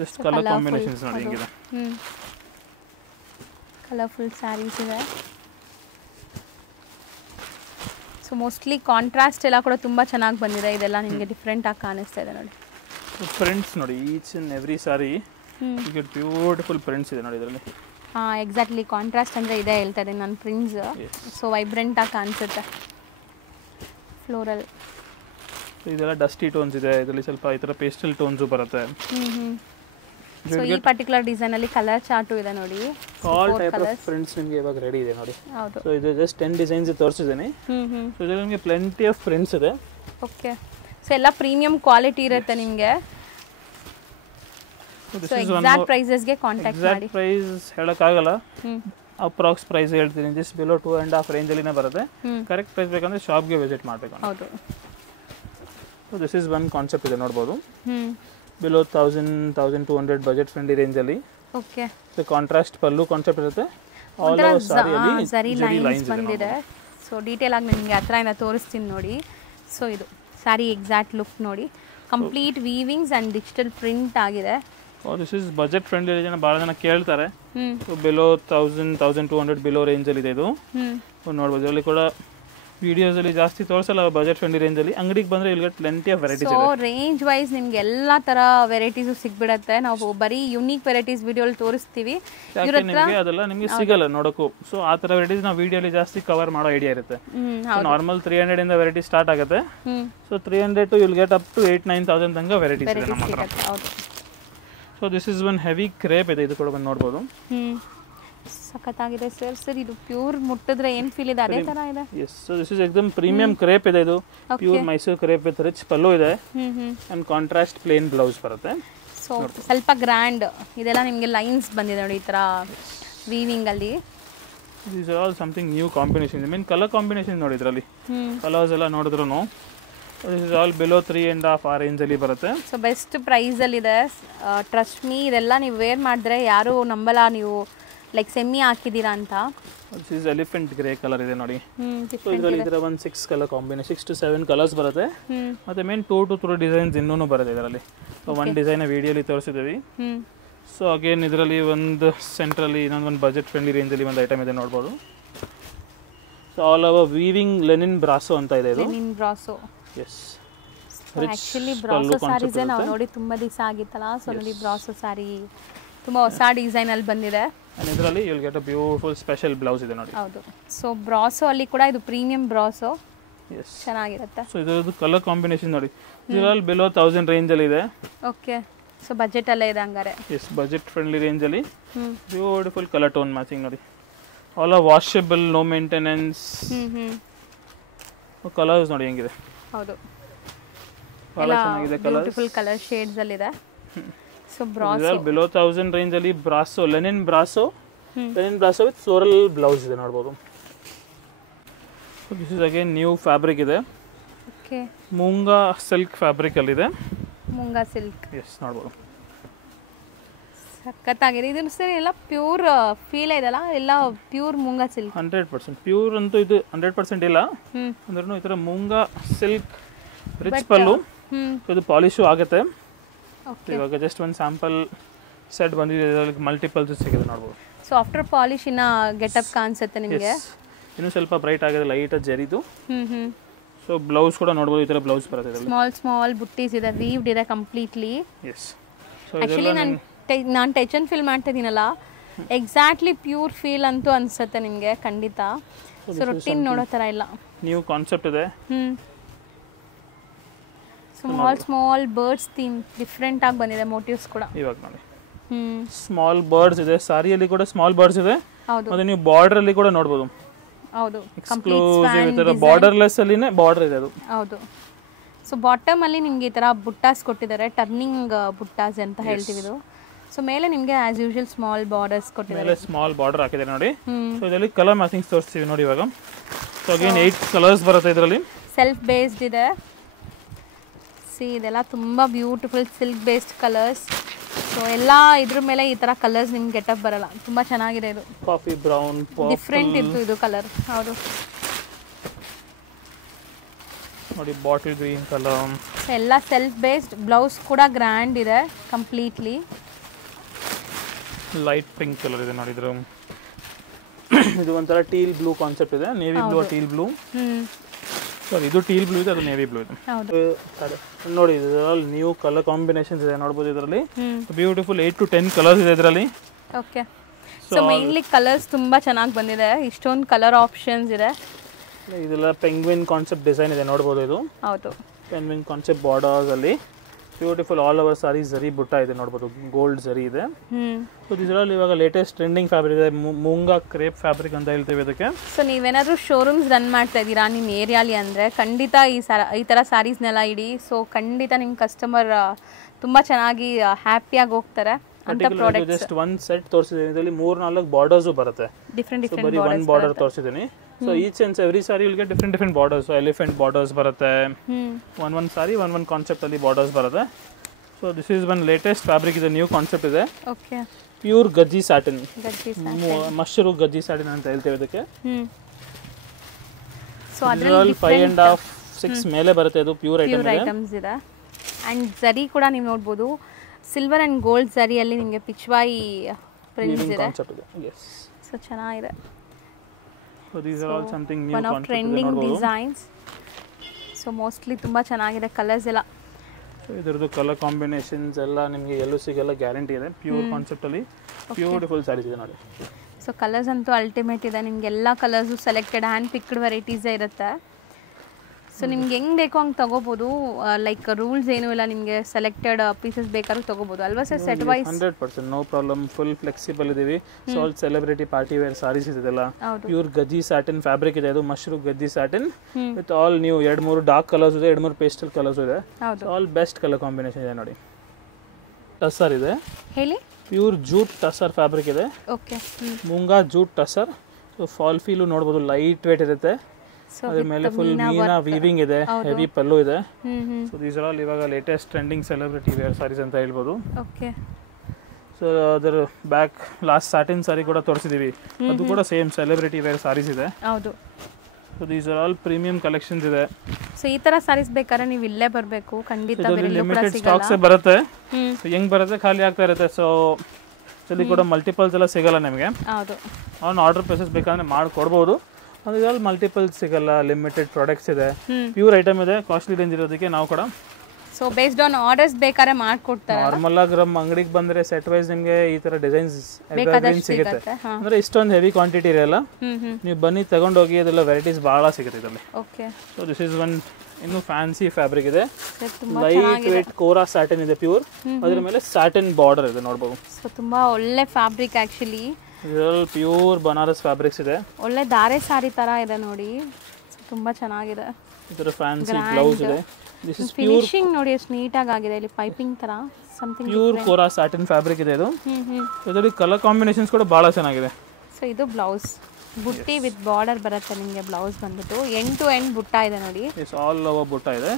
ಜಸ್ಟ್ ಕಲರ್ ಕಾಂಬಿನೇಷನ್ಸ್ ನೋಡಿ ಹಿಂಗಿದೆ. ಕಲರ್ಫುಲ್ ಸ್ಯಾರೀಸ್ ಇದೆ. ಸೊ ಮೋಸ್ಟ್ಲಿ ಕಾಂಟ್ರಾಸ್ಟ್ ಎಲ್ಲ ಕೂಡ ತುಂಬ ಚೆನ್ನಾಗಿ ಬಂದಿದೆ. ಇದೆಲ್ಲ ನಿಮಗೆ ಡಿಫ್ರೆಂಟ್ ಆಗಿ ಕಾಣಿಸ್ತಾ ಇದೆ ನೋಡಿ. ಪ್ರಿಂಟ್ಸ್ ನೋಡಿ each and every sorry beautiful prints ಇದೆ ನೋಡಿ ಇದರಲ್ಲಿ. ಹಾಂ ಎಕ್ಸಾಕ್ಟ್ಲಿ ಕಾಂಟ್ರಾಸ್ಟ್ ಅಂದರೆ ಇದೇ ಹೇಳ್ತಾ ಇದ್ದೀನಿ ನಾನು, ಪ್ರಿಂಟ್ಸ್. ಸೊ ವೈಬ್ರೆಂಟ್ ಆಗಿ ಕಾಣಿಸುತ್ತೆ. ಫ್ಲೋರಲ್ ಇದೆಲ್ಲ ಡಸ್ಟಿ ಟೋನ್ಸ್ ಇದೆ. ಇದರಲ್ಲಿ ಸ್ವಲ್ಪ ಈ ಥರ ಪೇಸ್ಟಲ್ ಟೋನ್ಸು ಬರುತ್ತೆ. ಸೊ ಈ ಪರ್ಟಿಕ್ಯುಲರ್ ಡಿಸೈನ್ ಅಲ್ಲಿ ಕಲರ್ ಚಾರ್ಟು ಇದೆ ನೋಡಿ. ಆಲ್ ಟೈಪ್ ಆಫ್ ಪ್ರಿಂಟ್ಸ್ ನಿಮಗೆ ಇವಾಗ ರೆಡಿ ಇದೆ ನೋಡಿ. ಹೌದು. ಸೊ ಇದು ಜಸ್ಟ್ 10 ಡಿಸೈನ್ಸ್ ತೋರಿಸಿದ್ದೀನಿ. ಸೊ ಇದರಲ್ಲಿ ನಿಮಗೆ ಪ್ಲೆಂಟಿ ಆಫ್ ಪ್ರಿಂಟ್ಸ್ ಇದೆ. ಓಕೆ. ಸೊ ಎಲ್ಲ ಪ್ರೀಮಿಯಂ ಕ್ವಾಲಿಟಿ ಇರುತ್ತೆ ನಿಮಗೆ. ಸೊ ಎಕ್ಸಾಕ್ಟ್ ಪ್ರೈಸಸ್ ಗೆ ಕಾಂಟ್ಯಾಕ್ಟ್ ಮಾಡಿ. ಎಕ್ಸಾಕ್ಟ್ ಪ್ರೈಸ್ ಹೇಳಕ್ಕಾಗಲ್ಲ, ಅಪ್ರಾಕ್ಸ್ ಪ್ರೈಸ್ ಹೇಳ್ತೀನಿ. ಜಸ್ಟ್ ಬಿಲೋ 2.5 ರೇಂಜ್ ಅಲ್ಲಿನೇ ಬರುತ್ತೆ. ಕರೆಕ್ಟ್ ಪ್ರೈಸ್ ಬೇಕಂದ್ರೆ ಶಾಪ್ಗೆ ವಿಸಿಟ್ ಮಾಡಬೇಕು. ಹೌದು. So this is one concept ಇದೆ ನೋಡಬಹುದು. ಬಿಲೋ 1000-1200 ಬಜೆಟ್ ಫ್ರೆಂಡ್ಲಿ ರೇಂಜ್ ಅಲ್ಲಿ. ಓಕೆ. ಸೊ ಕಾಂಟ್ರಾಸ್ಟ್ ಪಲ್ಲು ಕಾನ್ಸೆಪ್ಟ್ ಇರುತ್ತೆ. ಆಲ್ ಓವರ್ ಸಾರಿಯಲ್ಲಿ ಜರಿ ಲೈನ್ಸ್ ಬಂದಿದೆ. ಸೊ ಡೀಟೇಲ್ ಆಗಿ ನಿಮಗೆ ಹತ್ರದಿಂದ ತೋರಿಸ್ತೀನಿ ನೋಡಿ. ಸೊ ಇದು ಸಾರಿ ಎಕ್ಸಾಕ್ಟ್ ಲುಕ್ ನೋಡಿ. Complete weavings and digital print ಆಗಿದೆ. This is budget friendly range. ಭಾಳ ಜನ ಕೇಳ್ತಾರೆ. ಸೊ ಬಿಲೋ 1000-1200 ಬಿಲೋ ರೇಂಜ್ ಅಲ್ಲಿ ಇದೆ ಇದು. ನೋಡ್ಬೋದು. ಇದರಲ್ಲಿ ಕೂಡ ವಿಡಿಯೋಸ್ ಅಲ್ಲಿ ಜಾಸ್ತಿ ತೋರಿಸಲ್ಲ ಬಜೆಟ್ ಫ್ರೆಂಡ್ಲಿ ರೇಂಜ್ ಅಲ್ಲಿ. ಅಂಗಡಿಗೆ ಬಂದ್ರೆ ಇಲ್ಲಿ ಪ್ಲೆಂಟಿ ಆಫ್ ವೆರೈಟೀಸ್ ಇದೆ. ಸೊ ರೇಂಜ್ ವೈಸ್ ನಿಮ್ಗೆ ಎಲ್ಲಾ ತರ ವೆರೈಟೀಸ್ ಸಿಗ್ಬಿಡತ್ತೆ. ನಾವು ಬರೀ ಯುನೀಕ್ ವೆರೈಟೀಸ್ ವಿಡಿಯೋ ಅಲ್ಲಿ ತೋರಿಸ್ತೀವಿ. ನಿಮಗೆ ಅದೆಲ್ಲ ನಿಮಗೆ ಸಿಗಲ್ಲ ನೋಡೋಕು. ಸೊ ಆ ತರ ವೆರೈಟೀಸ್ ನಾವು ವಿಡಿಯೋ ಅಲ್ಲಿ ಜಾಸ್ತಿ ಕವರ್ ಮಾಡೋ ಐಡಿಯಾ ಇರುತ್ತೆ. ನಾರ್ಮಲ್ 300 ಇಂದ ವೆರೈಟಿ ಸ್ಟಾರ್ಟ್ ಆಗುತ್ತೆ. So 300 to will get up to 8,000-9,000 ತನಕ ವೆರೈಟೀಸ್ ಇದೆ ನಮ್ಮ ಹತ್ರ. So this is one heavy crepe ಇದೆ. ಇದು ಕೂಡ ಬಂದು ನೋಡಬಹುದು. ಸಖತ್ತಾಗಿದೆ ಸರ್. ಸರ್ ಇದು ಪ್ಯೂರ್ ಮುಟ್ಟಿದ್ರೆ ಏನ್ ಫೀಲ್ ಇದೆ ಅದೇ ತರ ಇದೆ. ಎಸ್. ಸೊ ದಿಸ್ ಇಸ್ ಎಕ್ದಮ್ ಪ್ರೀಮಿಯಂ ಕ್ರೇಪ್ ಇದೆ. ಇದು pure Mysore crepe with rich pallu ಇದೆ ಅಂಡ್ ಕಾಂಟ್ರಾಸ್ಟ್ ಪ್ಲೇನ್ ಬ್ಲೌಸ್ ಬರುತ್ತೆ. ಸೊ ಸ್ವಲ್ಪ ಗ್ರ್ಯಾಂಡ್ ಇದೆಲ್ಲ ನಿಮಗೆ ಲೈನ್ಸ್ ಬಂದಿದೆ ನೋಡಿ ಈ ತರ ವೀವಿಂಗ್ ಅಲ್ಲಿ. This are all something new combination. Mean colour combination ನೋಡಿ ಇದರಲ್ಲಿ. ಕಲರ್ಸ್ ಎಲ್ಲ ನೋಡಿದ್ರು ದಿಸ್ ಇಸ್ ಆಲ್ ಬಿಲೋ 3.5 ಆ ರೇಂಜ್ ಅಲ್ಲಿ ಬರುತ್ತೆ. ಸೊ ಬೆಸ್ಟ್ ಪ್ರೈಸ್ ಅಲ್ಲಿ ಇದೆ. ಟ್ರಸ್ಟ್ ಮೀ ಇದೆಲ್ಲ ನೀವು ವೇರ್ ಮಾಡಿದ್ರೆ ಯಾರು ನಂಬಲ್ಲ ನೀವು ಲೈಕ್ ಸೆಮ್ಮಿ ಹಾಕಿದ್ದೀರಾ ಅಂತ. This is elephant grey colour ಇದೆ ನೋಡಿ. ಸೊ ಇದರಲ್ಲಿ ಇದರ ಒಂದು 6 ಕಲರ್ ಕಾಂಬಿನೇಷನ್ 6 to 7 ಕಲರ್ಸ್ ಬರುತ್ತೆ. ಮತ್ತೆ ಮೇನ್ 2 to 3 ಡಿಸೈನ್ಸ್ ಇನ್ನೂ ಬರುತ್ತೆ ಇದರಲ್ಲಿ. ಸೊ ಒಂದು ಡಿಸೈನ್ ವಿಡಿಯೋಲಿ ತೋರಿಸಿದ್ದೀವಿ. ಸೊ ಅಗೇನ್ ಇದರಲ್ಲಿ ಒಂದು ಸೆಂಟ್ರಲ್ಲಿ ಇನ್ನೊಂದು ಬಜೆಟ್ ಫ್ರೆಂಡ್ಲಿ ರೇಂಜ್ ಅಲ್ಲಿ ಒಂದು ಐಟಮ್ ಇದೆ ನೋಡಬಹುದು. So all over weaving linen brasso ಅಂತ ಇದೆ ಇದು. Linen brasso. Yes. Actually brasso saris ನಾವು ನೋಡಿ ತುಂಬಾ ದಿವಸ ಆಗಿತ್ತಲ್ಲ. ಸೊ ನೋಡಿ ಬ್ರಾಸೋ ಸಾರಿ ತುಂಬಾ ಹೊಸ ಡಿಸೈನ್ ಅಲ್ಲಿ ಬಂದಿದೆ. and ಇದರಲ್ಲಿ you will get a beautiful special blouse ಇದೆ ನೋಡಿ. ಹೌದು. ಸೊ ಬ್ರಾಸೋ ಅಲ್ಲಿ ಕೂಡ ಇದು ಪ್ರೀಮಿಯಂ ಬ್ರಾಸೋ. ಎಸ್. ಚೆನ್ನಾಗಿರುತ್ತೆ. ಸೊ ಇದರದ್ದು ಕಲರ್ ಕಾಂಬಿನೇಷನ್ ನೋಡಿ. ಇದರಲ್ಲಿ ಬಿಲೋ 1000 ರೇಂಜ್ ಅಲ್ಲಿ ಇದೆ. ಓಕೆ. ಸೊ ಬಜೆಟ್ ಅಲ್ಲೇ ಇದೆ ಹಂಗಾರೆ. ಎಸ್. ಬಜೆಟ್ ಫ್ರೆಂಡ್ಲಿ ರೇಂಜ್ ಅಲ್ಲಿ ಬ್ಯೂಟಿಫುಲ್ ಕಲರ್ ಟೋನ್ ಮ್ಯಾಚಿಂಗ್ ನೋಡಿ. All are washable, no maintenance. Colours ನೋಡಿ ಹೆಂಗಿದೆ. ಹೌದು. ಬಹಳ ಚೆನ್ನಾಗಿದೆ ಕಲರ್ಸ್. ಬ್ಯೂಟಿಫುಲ್ ಕಲರ್ ಶೇಡ್ಸ್ ಅಲ್ಲಿ ಇದೆ. ಸೊ ಬ್ರಾಸೋ ಬಿಲೋ 1000 ರೇಂಜ್ ಅಲ್ಲಿ brasso Lenin brasso with floral blouse ಇದೆ ನೋಡಬಹುದು. This is again new fabric ಇದೆ. ಓಕೆ. ಮುಂಗಾ ಸಿಲ್ಕ್ ಫ್ಯಾಬ್ರಿಕ್ ಅಲ್ಲಿ ಇದೆ. ಮುಂಗಾ ಸಿಲ್ಕ್. ಎಸ್ ನೋಡಬಹುದು. ಸಖತ್ತಾಗಿದೆ. ಇದು ಸರಿ ಎಲ್ಲ ಪ್ಯೂರ್ ಫೀಲ್ ಇದೆಲ್ಲ ಎಲ್ಲ ಪ್ಯೂರ್ ಮುಂಗಾ ಸಿಲ್ಕ್. 100% ಪ್ಯೂರ್ ಅಂತೂ ಇದು 100% ಇಲ್ಲ. ಅಂದ್ರೂ ಈ ತರ ಮುಂಗಾ ಸಿಲ್ಕ್ ರಿಚ್ ಪಲ್ಲು. ಇದು ಪಾಲಿಶು ಆಗುತ್ತೆ. ಇವಾಗ ಜಸ್ಟ್ ಒಂದು ಸ್ಯಾಂಪಲ್ ಸೆಟ್ ಬಂದಿದೆ. ಇದರಲ್ಲಿ ಮಲ್ಟಿಪಲ್ಸ್ ಸಿಗುತ್ತೆ ನೋಡಬಹುದು. ಸೊ ಆಫ್ಟರ್ ಪಾಲಿಶ್ ಇನ್ನ ಗೆಟಪ್ ಕಾಣಿಸುತ್ತೆ ನಿಮಗೆ. ಇನ್ನು ಸ್ವಲ್ಪ ಬ್ರೈಟ್ ಆಗಿದೆ. ಲೈಟ್ ಜರಿದು. ಸೊ ಬ್ಲೌಸ್ ಕೂಡ ನೋಡಬಹುದು. ಈ ತರ ಬ್ಲೌಸ್ ಬರುತ್ತೆ ಇದರಲ್ಲಿ. ಸ್ಮಾಲ್ ಬುಟ್ಟೀಸ್ ಇದೆ. ವೀವ್ಡ್ ಇದೆ ಕಂಪ್ಲೀಟ್ಲಿ. ಎಸ್. ಸೊ ಆಕ್ಚುಲಿ ನಾನು ಟಚ್ ಅಂಡ್ ಫೀಲ್ ಮಾಡ್ತಾ ಇದೀನಲ್ಲ ಎಕ್ಸಾಕ್ಟ್ಲಿ ಪ್ಯೂರ್ ಫೀಲ್ ಅಂತೂ ಅನ್ಸುತ್ತೆ ನಿಮಗೆ ಖಂಡಿತ. ಸೊ ರೊಟೀನ್ ನೋಡೋ ತರ ಇಲ್ಲ. ನ್ಯೂ ಕಾನ್ಸೆಪ್ಟ್ ಇದೆ. ಸ್ಮಾಲ್ ಬರ್ಡ್ಸ್ ಥೀಮ್ ಡಿಫ್ರೆಂಟ್ ಆಗಿ ಬಂದಿದೆ. ಮೋಟಿವ್ಸ್ ಕೂಡ ಇವಾಗ ನೋಡಿ. ಸ್ಮಾಲ್ ಬರ್ಡ್ಸ್ ಇದೆ. ಸಾರಿಯಲ್ಲಿ ಕೂಡ ಸ್ಮಾಲ್ ಬರ್ಡ್ಸ್ ಇದೆ. ಮತ್ತೆ ನೀವು ಬಾರ್ಡರ್ ಅಲ್ಲಿ ಕೂಡ ನೋಡಬಹುದು. ಹೌದು. ಎಕ್ಸ್ಕ್ಲೂಸಿವ್ ಈ ತರ ಬಾರ್ಡರ್ಲೆಸ್ ಅಲ್ಲಿನೇ ಬಾರ್ಡರ್ ಇದೆ ಅದು. ಹೌದು. ಸೊ ಬಾಟಮ್ ಅಲ್ಲಿ ನಿಮಗೆ ಈ ತರ ಬುಟ್ಟಾಸ್ ಕೊಟ್ಟಿದ್ದಾರೆ. ಟರ್ನಿಂಗ್ ಬುಟ್ಟಾಸ್ ಅಂತ ಹೇಳ್ತೀವಿ ಇದು. ಸೊ ಮೇಲೆ ನಿಮಗೆ ಆಸ್ ಯೂಶುವಲ್ ಸ್ಮಾಲ್ ಬಾರ್ಡರ್ಸ್ ಕೊಟ್ಟಿದ್ದಾರೆ. ಮೇಲೆ ಸ್ಮಾಲ್ ಬಾರ್ಡರ್ ಹಾಕಿದ್ದಾರೆ ನೋಡಿ. ಸೊ ಇದರಲ್ಲಿ ಕಲರ್ ಮ್ಯಾಚಿಂಗ್ ತೋರಿಸ್ತೀವಿ ನೋಡಿ ಇವಾಗ. ಸೊ ಅಗೇನ್ 8 ಕಲರ್ಸ್ ಬರುತ್ತೆ ಇದರಲ್ಲಿ. ಸೆಲ್ಫ್ ಬೇಸ್ಡ್ ಇದೆ. ಸಿ ಇದೆಲ್ಲ ತುಂಬಾ beautiful silk based colours. So ಎಲ್ಲ ಇದ್ರ ಮೇಲೆ ಈ ತರ ಕಲರ್ಸ್ ನಿಮ್ಗೆ ಗೆಟಪ್ ಬರಲ್ಲ, ತುಂಬಾ ಚೆನ್ನಾಗಿದೆ ಇದು. ಕಾಫಿ ಬ್ರೌನ್ ಡಿಫ್ರೆಂಟ್ ಇತ್ತು ಇದು ಕಲರ್. ಹೌದು ನೋಡಿ, ಬಾಟಲ್ ಗ್ರೀನ್ ಕಲರ್. ಎಲ್ಲ ಸೆಲ್ಫ್ ಬೇಸ್ಡ್, ಬ್ಲೌಸ್ ಕೂಡ ಗ್ರ್ಯಾಂಡ್ ಇದೆ ಕಂಪ್ಲೀಟ್ಲಿ. ಲೈಟ್ ಪಿಂಕ್ ಕಲರ್ ಇದೆ ನೋಡಿದ್ರು. ಇದು ಒಂಥರ ಟೀಲ್ ಬ್ಲೂ ಕಾನ್ಸೆಪ್ಟ್ ಇದೆ, ನೇವಿ ಬ್ಲೂ ಟೀಲ್ ಬ್ಲೂ. ಸಾರಿ, ಇದು ಟೀಲ್ ಬ್ಲೂ ಇದೆ, ಅದು ನೇವಿ ಬ್ಲೂ ಇದೆ. ನೋಡಿ, ಇದರಲ್ಲಿ ನ್ಯೂ ಕಲರ್ ಕಾಂಬಿನೇಷನ್ಸ್ ಇದೆ ನೋಡ್ಬೋದು. ಇದರಲ್ಲಿ ಬ್ಯೂಟಿಫುಲ್ 8 to 10 ಕಲರ್ಸ್ ಇದೆ ಇದರಲ್ಲಿ. ಓಕೆ, ಸೊ ಮೇನ್ಲಿ ಕಲರ್ಸ್ ತುಂಬಾ ಚೆನ್ನಾಗಿ ಬಂದಿದೆ, ಇಷ್ಟೊಂದು ಕಲರ್ ಆಪ್ಷನ್ಸ್ ಇದೆ. ಇದೆಲ್ಲ ಪೆಂಗ್ವಿನ್ ಕಾನ್ಸೆಪ್ಟ್ ಡಿಸೈನ್ ಇದೆ ನೋಡ್ಬೋದು. ಇದು ಹೌದು, ಪೆಂಗ್ವಿನ್ ಕಾನ್ಸೆಪ್ಟ್ ಬಾರ್ಡರ್ಸ್ ಅಲ್ಲಿ ಬ್ಯೂಟಿಫುಲ್ ಆಲ್ ಓವರ್ ಸಾರಿ ಜರಿ ಬುಟ್ಟ ಇದೆ ನೋಡ್ಬೋದು, ಗೋಲ್ಡ್ ಜರಿ ಇದೆ. ಸೊ ಇದರಲ್ಲಿ ಇವಾಗ ಲೇಟೆಸ್ಟ್ ಟ್ರೆಂಡಿಂಗ್ ಫ್ಯಾಬ್ರಿಕ್ ಇದೆ, ಮೂಂಗಾ ಕ್ರೇಪ್ ಫ್ಯಾಬ್ರಿಕ್ ಅಂತ ಹೇಳ್ತೀವಿ ಇದಕ್ಕೆ. ಸೊ ನೀವೇನಾದ್ರೂ ಶೋರೂಮ್ಸ್ ರನ್ ಮಾಡ್ತಾ ಇದ್ದೀರಾ ನಿಮ್ಮ ಏರಿಯಾಲಿ ಅಂದರೆ ಖಂಡಿತ ಈ ಥರ ಸ್ಯಾರೀಸ್ನೆಲ್ಲ ಇಡಿ. ಸೊ ಖಂಡಿತ ನಿಮ್ಮ ಕಸ್ಟಮರ್ ತುಂಬ ಚೆನ್ನಾಗಿ ಹ್ಯಾಪಿಯಾಗಿ ಹೋಗ್ತಾರೆ ಅಂತ ಪ್ರಾಡಕ್ಟ್. ಜಸ್ಟ್ ಒಂದು ಸೆಟ್ ತೋರಿಸಿದ್ದೀನಿ, ಇದರಲ್ಲಿ 3-4 ಬಾರ್ಡರ್ಸ್ ಬರುತ್ತೆ. ಡಿಫ್ರೆಂಟ್ ಬರೀ ಒಂದು ಬಾರ್ಡರ್ ತೋರಿಸಿದ್ದೀನಿ. So each and every sari will get different borders. Elephant borders ಬರುತ್ತೆ, one ಸಾರಿ one ಕಾನ್ಸೆಪ್ಟ್ ಅಲ್ಲಿ ಬಾರ್ಡರ್ಸ್ ಬರುತ್ತೆ. So this is one latest fabric ಇದೆ, ನ್ಯೂ ಕಾನ್ಸೆಪ್ಟ್ ಇದೆ. Okay, pure gajji satin, ಮಶ್ರೂ gajji satin ಅಂತ ಹೇಳ್ತೇವೆ ಇದಕ್ಕೆ. ಸೊ ಅದರಲ್ಲಿ 5.5 6 ಮೇಲೆ ಬರುತ್ತೆ. ಇದು ಪ್ಯೂರ್ ಐಟಮ್ಸ್ ಇದೆ. ಅಂಡ್ ಜರಿ ಕೂಡ ನೀವು ನೋಡ್ಬೋದು, ಸಿಲ್ವರ್ ಅಂಡ್ ಗೋಲ್ಡ್ ಜರಿಯಲ್ಲಿ ನಿಮಗೆ ಪಿಚ್ವಾಯಿ ಪ್ರಿಂಟ್ಸ್ ಇದೆ. ಸೊ ಚೆನ್ನಾಗಿದೆ. So these are all something new one of trending designs. So mostly ತುಂಬಾ ಚೆನ್ನಾಗಿದೆ ಕಲರ್ಸ್ ಎಲ್ಲ. ಸೊ ಇದರದ್ದು ಕಲರ್ ಕಾಂಬಿನೇಷನ್ಸ್ ಎಲ್ಲ ನಿಮಗೆ ಎಲ್ಲೂ ಸಿಗಲ್ಲ, ಗ್ಯಾರಂಟಿ ಇದೆ. ಪ್ಯೂರ್ ಕಾನ್ಸೆಪ್ಟ್ ಅಲ್ಲಿ ಬ್ಯೂಟಿಫುಲ್ ಸ್ಯಾರೀಸ್ ಇದೆ ನೋಡಿ. ಸೊ ಕಲರ್ಸ್ ಅಂತೂ ಅಲ್ಟಿಮೇಟ್ ಇದೆ, ನಿಮ್ಗೆ ಎಲ್ಲ ಕಲರ್ಸು ಸೆಲೆಕ್ಟೆಡ್ ಹ್ಯಾಂಡ್ ಪಿಕ್ಡ್ ವೆರೈಟೀಸೇ ಇರುತ್ತೆ. ಸೊ ನಿಮ್ಗೆ ಹೆಂಗೆ ಬೇಕೋ ಹಂಗೆ ತೊಗೋಬೋದು, ಲೈಕ್ ರೂಲ್ಸ್ ಏನೂ ಇಲ್ಲ, ನಿಮಗೆ ಸೆಲೆಕ್ಟೆಡ್ ಪೀಸಸ್ ಬೇಕಾದ್ರೂ ತೊಗೋಬೋದು ಅಲ್ವಾ sir? Set wise 100% no problem, full flexible ಇದೀವಿ. So all celebrity party wear saris ಇದೆಲ್ಲ ಪ್ಯೂರ್ ಗಜ್ಜಿ ಸ್ಯಾಟಿನ್ ಫ್ಯಾಬ್ರಿಕ್ ಇದೆ. ಅದು mashru gajji satin with all new 2-3 dark colours ಇದೆ, 2-3 ಪೇಸ್ಟಲ್ ಕಲರ್ಸ್ ಇದೆ. ಆಲ್ ಬೆಸ್ಟ್ ಕಲರ್ ಕಾಂಬಿನೇಷನ್ ಇದೆ ನೋಡಿ. ಟಸರ್ ಇದೆ, ಹೇಳಿ, ಪ್ಯೂರ್ ಜೂಟ್ ಟಸರ್ ಫ್ಯಾಬ್ರಿಕ್ ಇದೆ. Okay, munga jute tussar. So fall feel ನೋಡ್ಬೋದು, ಲೈಟ್ ವೇಟ್ ಇರುತ್ತೆ. ಅದ್ರ ಮೇಲೆ ಫುಲ್ ಮೀನಾ ವೀವಿಂಗ್ ಇದೆ, ಹೆವಿ ಪಲ್ಲು ಇದೆ. ಸೊ ದೀಸ್ ಆರ್ ಆಲ್ ಇವಾಗ latest trending celebrity wear saris ಅಂತ ಹೇಳ್ಬೋದು. ಓಕೆ, ಸೊ ಅದರ ಬ್ಯಾಕ್ ಲಾಸ್ಟ್ ಸ್ಯಾಟಿನ್ ಸಾರಿ ಕೂಡ ತೋರಿಸಿದೀವಿ, ಅದು ಕೂಡ ಸೇಮ್ ಸೆಲೆಬ್ರಿಟಿ ವೇರ್ ಸಾರೀಸ್ ಇದೆ. ಹೌದು. So these are all premium collections ಇದೆ. ಸೊ ಈ ತರ ಸಾರೀಸ್ ಬೇಕಾದ್ರೆ ನೀವು ಇಲ್ಲೇ ಬರಬೇಕು, ಖಂಡಿತ ಲಿಮಿಟೆಡ್ ಸ್ಟಾಕ್ಸ್ ಬರುತ್ತೆ. ಸೊ ಹೆಂಗ್ ಬರುತ್ತೆ, ಖಾಲಿ ಆಗ್ತಾ ಇರುತ್ತೆ. ಸೊ ಇಲ್ಲಿ ಕೂಡ ಮಲ್ಟಿಪಲ್ಸ್ ಎಲ್ಲ ಸಿಗಲ್ಲ ನಿಮಗೆ. ಹೌದು, ಆನ್ ಆರ್ಡರ್ ಬೇಸಿಸ್ ಬೇಕಂದ್ರೆ ಮಾಡ್ಕೊಡ್ಬೋದು. ಅದ್ರಲ್ಲಿ ಮಲ್ಟಿಪಲ್ಸ್ ಸಿಗಲ್ಲ, ಲಿಮಿಟೆಡ್ ಪ್ರಾಡಕ್ಟ್ಸ್ ಇದೆ, ಪ್ಯೂರ್ ಐಟಮ್ ಇದೆ, ಕಾಸ್ಟ್ಲಿ ರೇಂಜ್ ಇರೋದಕ್ಕೆ ನಾವು ಕೂಡ ಸೊ ಬೇಸ್ಡ್ ಆನ್ ಆರ್ಡರ್ಸ್ ಬೇಕಾದ್ರೆ ಮಾಡ್ಕೊಡ್ತಾರೆ. ನಾರ್ಮಲ್ ಆಗಿ ನಮ್ಮ ಅಂಗಡಿಗೆ ಬಂದ್ರೆ ಸೆಟ್ ವೈಸ್ ನಿಮಗೆ ಈ ತರ ಡಿಸೈನ್ಸ್ ಸಿಗುತ್ತೆ. ಅಂದ್ರೆ ಇಷ್ಟೊಂದು ಹೆವಿ ಕ್ವಾಂಟಿಟಿ ಇರಲ್ಲ, ನೀವು ಬನ್ನಿ ತಗೊಂಡೋಗಿ, ಅದೆಲ್ಲ ವೆರೈಟೀಸ್ ಬಹಳ ಸಿಗುತ್ತೆ ಇದರಲ್ಲಿ. Okay, so this is one ಇನ್ನು ಫ್ಯಾನ್ಸಿ ಫ್ಯಾಬ್ರಿಕ್ ಇದೆ, ಲೈಟ್ ವೇಟ್ ಕೋರಾ ಸ್ಯಾಟಿನ್ ಇದೆ ಪ್ಯೂರ್, ಅದ್ರ ಮೇಲೆ ಸ್ಯಾಟಿನ್ ಬಾರ್ಡರ್ ಇದೆ ನೋಡಬಹುದು. ಸೊ ತುಂಬಾ ಒಳ್ಳೆ ಫ್ಯಾಬ್ರಿಕ್ ಆಕ್ಚುಲಿ. ಇದರಲ್ಲಿ ಪ್ಯೂರ್ ಬನಾರಸ್ ಫ್ಯಾಬ್ರಿಕ್ಸ್ ಇದೆ, ಒಳ್ಳೆ ಧಾರೆ ಸಾರಿ ತರ ಇದೆ ನೋಡಿ, ತುಂಬಾ ಚೆನ್ನಾಗಿದೆ. ಇದರ ಫ್ಯಾನ್ಸಿ ಬ್ಲೌಸ್ ಇದೆ. ದಿಸ್ ಇಸ್ ಫಿನಿಶಿಂಗ್ ನೋಡಿ ಎಷ್ಟು ನೀಟಾಗಿ ಆಗಿದೆ, ಇಲ್ಲಿ ಪೈಪಿಂಗ್ ತರ ಸಮಥಿಂಗ್. ಪ್ಯೂರ್ ಕೋರಾ ಸ್ಯಾಟಿನ್ ಫ್ಯಾಬ್ರಿಕ್ ಇದೆ ಇದು. ಇದರಲ್ಲಿ ಕಲರ್ ಕಾಂಬಿನೇಷನ್ಸ್ ಕೂಡ ಬಹಳ ಚೆನ್ನಾಗಿದೆ. ಸೊ ಇದು ಬ್ಲೌಸ್, ಬುಟ್ಟಿ ವಿತ್ ಬಾರ್ಡರ್ ಬರುತ್ತೆ ನಿಮಗೆ. ಬ್ಲೌಸ್ ಬಂದ್ಬಿಟ್ಟು ಎಂಡ್ ಟು ಎಂಡ್ ಬುಟ್ಟ ಇದೆ ನೋಡಿ, ಇಟ್ಸ್ ಆಲ್ ಓವರ್ ಬುಟ್ಟ ಇದೆ.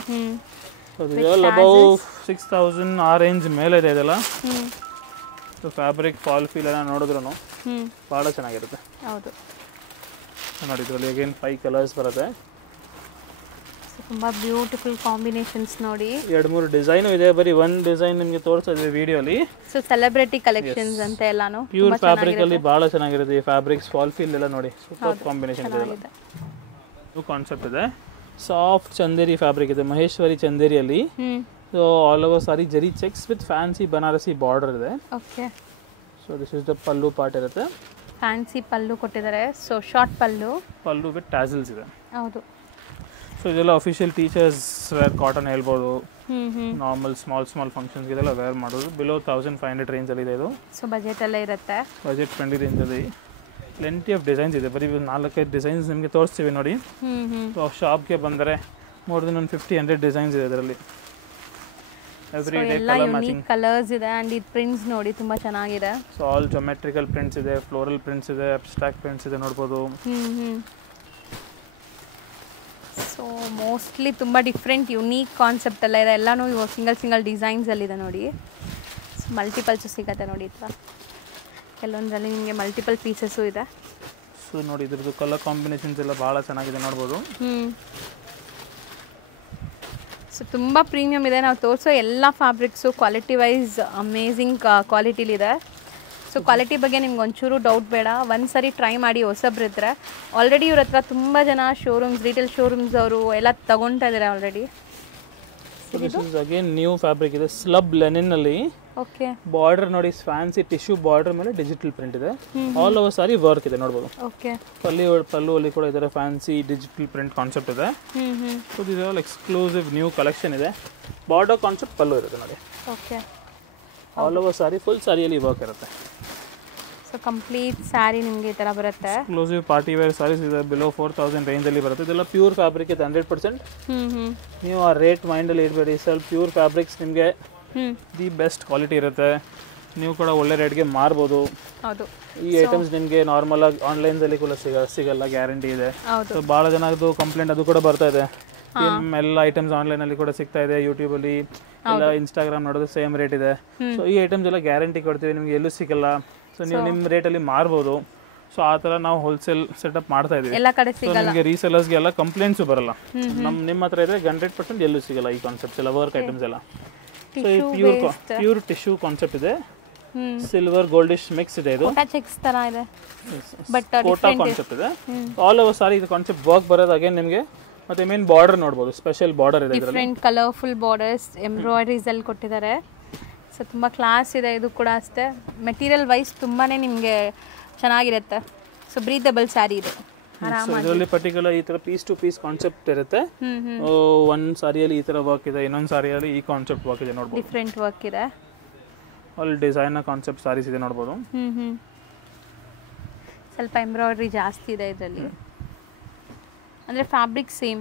ಸೊ ದಿಸ್ ಆಲ್ ಅಬೌವ್ 6000 ಆ ರೇಂಜ್ ಮೇಲೆ ಇದೆ ಇದೆಲ್ಲ. ಸೊ ಫ್ಯಾಬ್ರಿಕ್ ಫಾಲ್ ಫೀಲ್ ಎಲ್ಲ ನೋಡಿದ್ರು ಬಹಳ ಚೆನ್ನಾಗಿರುತ್ತೆ. ಹೌದು ನೋಡಿ, ಇದರಲ್ಲಿ ಅಗೇನ್ 5 ಕಲರ್ಸ್ ಬರುತ್ತೆ. ತುಂಬಾ ಬ್ಯೂಟಿಫುಲ್ ಕಾಂಬಿನೇಷನ್ಸ್ ನೋಡಿ. 2-3 ಡಿಸೈನ್ ಇದೆ, ಬರೀ ಒಂದು ಡಿಸೈನ್ ನಿಮಗೆ ತೋರಿಸ್ತಾ ಇದ್ದೀವಿ ವಿಡಿಯೋಲಿ. ಸೊ ಸೆಲೆಬ್ರಿಟಿ ಕಲೆಕ್ಷನ್ಸ್ ಅಂತ ಎಲ್ಲಾನು ಪ್ಯೂರ್ ಫ್ಯಾಬ್ರಿಕ್ ಅಲ್ಲಿ ಬಹಳ ಚೆನ್ನಾಗಿರುತ್ತೆ. ಈ ಫ್ಯಾಬ್ರಿಕ್ಸ್ ಫಾಲ್ ಫೀಲ್ ಎಲ್ಲ ನೋಡಿ, ಸೂಪರ್ ಕಾಂಬಿನೇಷನ್ ಇದೆ. ನ್ಯೂ ಕಾನ್ಸೆಪ್ಟ್ ಇದೆ, ಸಾಫ್ಟ್ ಚಂದೇರಿ ಫ್ಯಾಬ್ರಿಕ್ ಇದೆ, ಮಹೇಶ್ವರಿ ಚಂದೇರಿಯಲ್ಲಿ. So all over sari zari checks with fancy Banarasi border ಇದೆ. Okay, so this is the pallu part ಇರುತ್ತೆ, ಫ್ಯಾನ್ಸಿ ಪಲ್ಲು ಕೊಟ್ಟಿದ್ದಾರೆ. So short pallu with tassels ಇದೆ. ಹೌದು. ಸೊ ಇದೆಲ್ಲ ಅಫಿಷಿಯಲ್ ಟೀಚರ್ಸ್ ವೇರ್ ಕಾಟನ್ ಹೇಳ್ಬೋದು, ನಾರ್ಮಲ್ ಸ್ಮಾಲ್ ಫಂಕ್ಷನ್ಸ್ ಇದೆಲ್ಲ ವೇರ್ ಮಾಡೋದು. ಬಿಲೋ 1500 ರೇಂಜ್ ಅಲ್ಲಿ ಇದೆ ಇದು. ಸೊ ಬಜೆಟ್ ಅಲ್ಲೇ ಇರುತ್ತೆ, ಬಜೆಟ್ ಫ್ರೆಂಡ್ಲಿ ರೇಂಜ್ ಅಲ್ಲಿ. ಪ್ಲೆಂಟಿ ಆಫ್ ಡಿಸೈನ್ಸ್ ಇದೆ, ಬರೀ 4-5 ಡಿಸೈನ್ಸ್ ನಿಮಗೆ ತೋರಿಸ್ತೀವಿ ನೋಡಿ. ಸೊ ಶಾಪ್ಗೆ ಬಂದರೆ ಮೋರ್ ದೆನ್ 50-100 ಡಿಸೈನ್ಸ್ ಇದೆ ಇದರಲ್ಲಿ. Every day colour matching colours ಇದೆ ಅಂಡ್ ಈ ಪ್ರಿಂಟ್ಸ್ ನೋಡಿ ತುಂಬಾ ಚೆನ್ನಾಗಿದೆ. ಸೊ ಆಲ್ ಜೊಮೆಟ್ರಿಕಲ್ ಪ್ರಿಂಟ್ಸ್ ಇದೆ, ಫ್ಲೋರಲ್ ಪ್ರಿಂಟ್ಸ್ ಇದೆ, ಅಬ್ಸ್ಟ್ರಾಕ್ಟ್ ಪ್ರಿಂಟ್ಸ್ ಇದೆ ನೋಡ್ಬೋದು. ಸೊ ಮೋಸ್ಟ್ಲಿ ತುಂಬ ಡಿಫ್ರೆಂಟ್ ಯುನೀಕ್ ಕಾನ್ಸೆಪ್ಟ್ ಎಲ್ಲ ಇದೆ, ಎಲ್ಲನೂ ಸಿಂಗಲ್ ಡಿಸೈನ್ಸ್ ಅಲ್ಲಿ ಇದೆ ನೋಡಿ. ಮಲ್ಟಿಪಲ್ಸು ಸಿಗುತ್ತೆ ನೋಡಿ ಈ ಥರ, ಕೆಲವೊಂದರಲ್ಲಿ ನಿಮಗೆ ಮಲ್ಟಿಪಲ್ ಪೀಸಸ್ಸು ಇದೆ. ಸೊ ನೋಡಿ ಇದ್ರದ್ದು ಕಲರ್ ಕಾಂಬಿನೇಷನ್ಸ್ ಎಲ್ಲ ಭಾಳ ಚೆನ್ನಾಗಿದೆ ನೋಡ್ಬೋದು. ಸೊ ತುಂಬ ಪ್ರೀಮಿಯಮ್ ಇದೆ. ನಾವು ತೋರಿಸೋ ಎಲ್ಲ ಫ್ಯಾಬ್ರಿಕ್ಸು ಕ್ವಾಲಿಟಿ ವೈಸ್ ಅಮೇಝಿಂಗ್ ಕ್ವಾಲಿಟಿಲಿದೆ. ಸೊ ಕ್ವಾಲಿಟಿ ಬಗ್ಗೆ ನಿಮ್ಗೆ ಒಂಚೂರು ಡೌಟ್ ಬೇಡ, ಒಂದು ಸರಿ ಟ್ರೈ ಮಾಡಿ ಹೊಸಬ್ರಿದ್ರೆ. ಆಲ್ರೆಡಿ ಇವ್ರ ಹತ್ರ ತುಂಬ ಜನ ಶೋರೂಮ್ಸ್, ರಿಟೇಲ್ ಶೋರೂಮ್ಸ್ ಅವರು ಎಲ್ಲ ತಗೊಳ್ತಾ ಇದ್ದಾರೆ already. This is again new fabric ಇದೆ, ಸ್ಲಬ್ ಲೆನಿನಲ್ಲಿ. ಓಕೆ, ಬಾರ್ಡರ್ ನೋಡಿ ಫ್ಯಾನ್ಸಿ ಟಿಶ್ಯೂ ಬಾರ್ಡರ್ ಮೇಲೆ ಡಿಜಿಟಲ್ ಪ್ರಿಂಟ್ ಇದೆ. ಆಲ್ ಓವರ್ ಸಾರಿ ವರ್ಕ್ ಇದೆ ನೋಡ್ಬೋದು. ಓಕೆ, ಪಲ್ಲುವಲ್ಲಿ ಕೂಡ ಇದರ ಫ್ಯಾನ್ಸಿ ಡಿಜಿಟಲ್ ಪ್ರಿಂಟ್ ಕಾನ್ಸೆಪ್ಟ್ ಇದೆ. So this all exclusive new collection ಇದೆ. ಬಾರ್ಡರ್ ಕಾನ್ಸೆಪ್ಟ್ ಪಲ್ಲು ಇರುತ್ತೆ ನೋಡಿ. ಓಕೆ, ಆಲ್ ಓವರ್ ಸಾರಿ ಫುಲ್ ಸಾರಿಯಲ್ಲಿ ವರ್ಕ್ ಇರುತ್ತೆ. ಸೊ ಕಂಪ್ಲೀಟ್ ಸ್ಯಾರಿ ನಿಮಗೆ ಈ ಥರ ಬರುತ್ತೆ. ಎಕ್ಸ್ಕ್ಲೂಸಿವ್ ಪಾರ್ಟಿ ವೇರ್ ಸಾರೀಸ್ ಇದೆ, ಬಿಲೋ 4000 ರೇಂಜಲ್ಲಿ ಬರುತ್ತೆ. ಇದೆಲ್ಲ ಪ್ಯೂರ್ ಫ್ಯಾಬ್ರಿಕ್ ಇದೆ 100%. ನೀವು ಆ ರೇಟ್ ಮೈಂಡಲ್ಲಿ ಇರಬೇಡಿ, ಸ್ವಲ್ಪ ಪ್ಯೂರ್ ಫ್ಯಾಬ್ರಿಕ್ಸ್ ನಿಮಗೆ ದಿ ಬೆಸ್ಟ್ ಕ್ವಾಲಿಟಿ ಇರುತ್ತೆ. ನೀವು ಕೂಡ ಒಳ್ಳೆ ರೇಟ್ಗೆ ಮಾರ್ಬೋದು. ಹೌದು, ಈ ಐಟಮ್ಸ್ ನಿಮಗೆ ನಾರ್ಮಲ್ ಆಗಿ ಆನ್ಲೈನ್ಸಲ್ಲಿ ಕೂಡ ಸಿಗಲ್ಲ, ಗ್ಯಾರಂಟಿ ಇದೆ. ಸೊ ಭಾಳ ಜನದ್ದು ಕಂಪ್ಲೇಂಟ್ ಅದು ಕೂಡ ಬರ್ತಾ ಇದೆ. ಎಲ್ಲ ಐಟಮ್ಸ್ ಆನ್ಲೈನಲ್ಲಿ ಕೂಡ ಸಿಗ್ತಾ ಇದೆ, ಯೂಟ್ಯೂಬಲ್ಲಿ ಎಲ್ಲ ಇನ್ಸ್ಟಾಗ್ರಾಮ್ ನೋಡೋದು ಸೇಮ್ ರೇಟ್ ಇದೆ. ಸೊ ಈ ಐಟಮ್ಸ್ ಎಲ್ಲ ಗ್ಯಾರಂಟಿ ಕೊಡ್ತೀವಿ, ನಿಮ್ಗೆ ಎಲ್ಲೂ ಸಿಗಲ್ಲ. ಸೊ ನೀವು ನಿಮ್ಮ ರೇಟಲ್ಲಿ ಮಾರ್ಬೋದು. ಸೊ ಆ ಥರ ನಾವು ಹೋಲ್ಸೇಲ್ ಸೆಟಪ್ ಮಾಡ್ತಾ ಇದೀವಿ. ಎಲ್ಲ ಕಡೆ ಸೊ ನಿಮಗೆ ರೀಸೆಲರ್ಸ್ಗೆ ಎಲ್ಲ ಕಂಪ್ಲೇಂಟ್ಸು ಬರಲ್ಲ. ನಿಮ್ಮ ಹತ್ರ ಇದ್ರೆ 100% ಎಲ್ಲೂ ಸಿಗಲ್ಲ ಈ ಕಾನ್ಸೆಪ್ಟ್ಸ್ ಎಲ್ಲ, ವರ್ಕ್ ಐಟಮ್ಸ್ ಎಲ್ಲ. ಸೊ ಈ ಪ್ಯೂರ್ ಟಿಶ್ಯೂ ಕಾನ್ಸೆಪ್ಟ್ ಇದೆ, ಸಿಲ್ವರ್ ಗೋಲ್ಡಿಶ್ ಮಿಕ್ಸ್ ಇದೆ. ಇದು ಚೆಕ್ಸ್ ತರ ಇದೆ, ಬಟ್ ಕೋಟಾ ಕಾನ್ಸೆಪ್ಟ್ ಇದೆ. ಆಲ್ ಓವರ್ ಸಾರಿ ಇದು ಕಾನ್ಸೆಪ್ಟ್ ವರ್ಕ್ ಬರೋದು ಅಗೇನ್ ನಿಮಗೆ. ಮತ್ತೆ ಮೇನ್ ಬಾರ್ಡರ್ ನೋಡ್ಬೋದು, ಸ್ಪೆಷಲ್ ಬಾರ್ಡರ್ ಇದೆ, ಡಿಫ್ರೆಂಟ್ ಕಲರ್ಫುಲ್ ಬಾರ್ಡರ್ಸ್ ಎಂಬ್ರಾಯ್ಡರೀಸ್ ಅಲ್ಲಿ ಕೊಟ್ಟಿದ್ದಾರೆ. ಸೊ ತುಂಬ ಕ್ಲಾಸ್ ಇದೆ. ಇದು ಕೂಡ ಅಷ್ಟೇ, ಮೆಟೀರಿಯಲ್ ವೈಸ್ ತುಂಬಾ ನಿಮಗೆ ಚೆನ್ನಾಗಿರುತ್ತೆ. ಸೊ ಬ್ರೀದಬಲ್ ಸ್ಯಾರಿ ಇದೆ. ಇದರಲ್ಲಿ ಪರ್ಟಿಕ್ಯುಲರ್ ಈ ತರ ಪೀಸ್ ಟು ಪೀಸ್ ಕಾನ್ಸೆಪ್ಟ್ ಇರುತ್ತೆ. ಒಂದು ಸಾರಿಯಲ್ಲಿ ಈ ತರ ವರ್ಕ್ ಇದೆ, ಇನ್ನೊಂದು ಸಾರಿಯಲ್ಲಿ ಈ ಕಾನ್ಸೆಪ್ಟ್ ವರ್ಕ್ ಇದೆ ನೋಡ್ಬೋದು. ಡಿಫ್ರೆಂಟ್ ವರ್ಕ್ ಇದೆ, ಆಲ್ ಡಿಸೈನ್ ಕಾನ್ಸೆಪ್ಟ್ ಸಾರೀಸ್ ಇದೆ ನೋಡ್ಬೋದು. ಸ್ವಲ್ಪ ಎಂಬ್ರಾಯ್ಡ್ರಿ ಜಾಸ್ತಿ ಇದೆ ಇದರಲ್ಲಿ, ಅಂದ್ರೆ fabric same.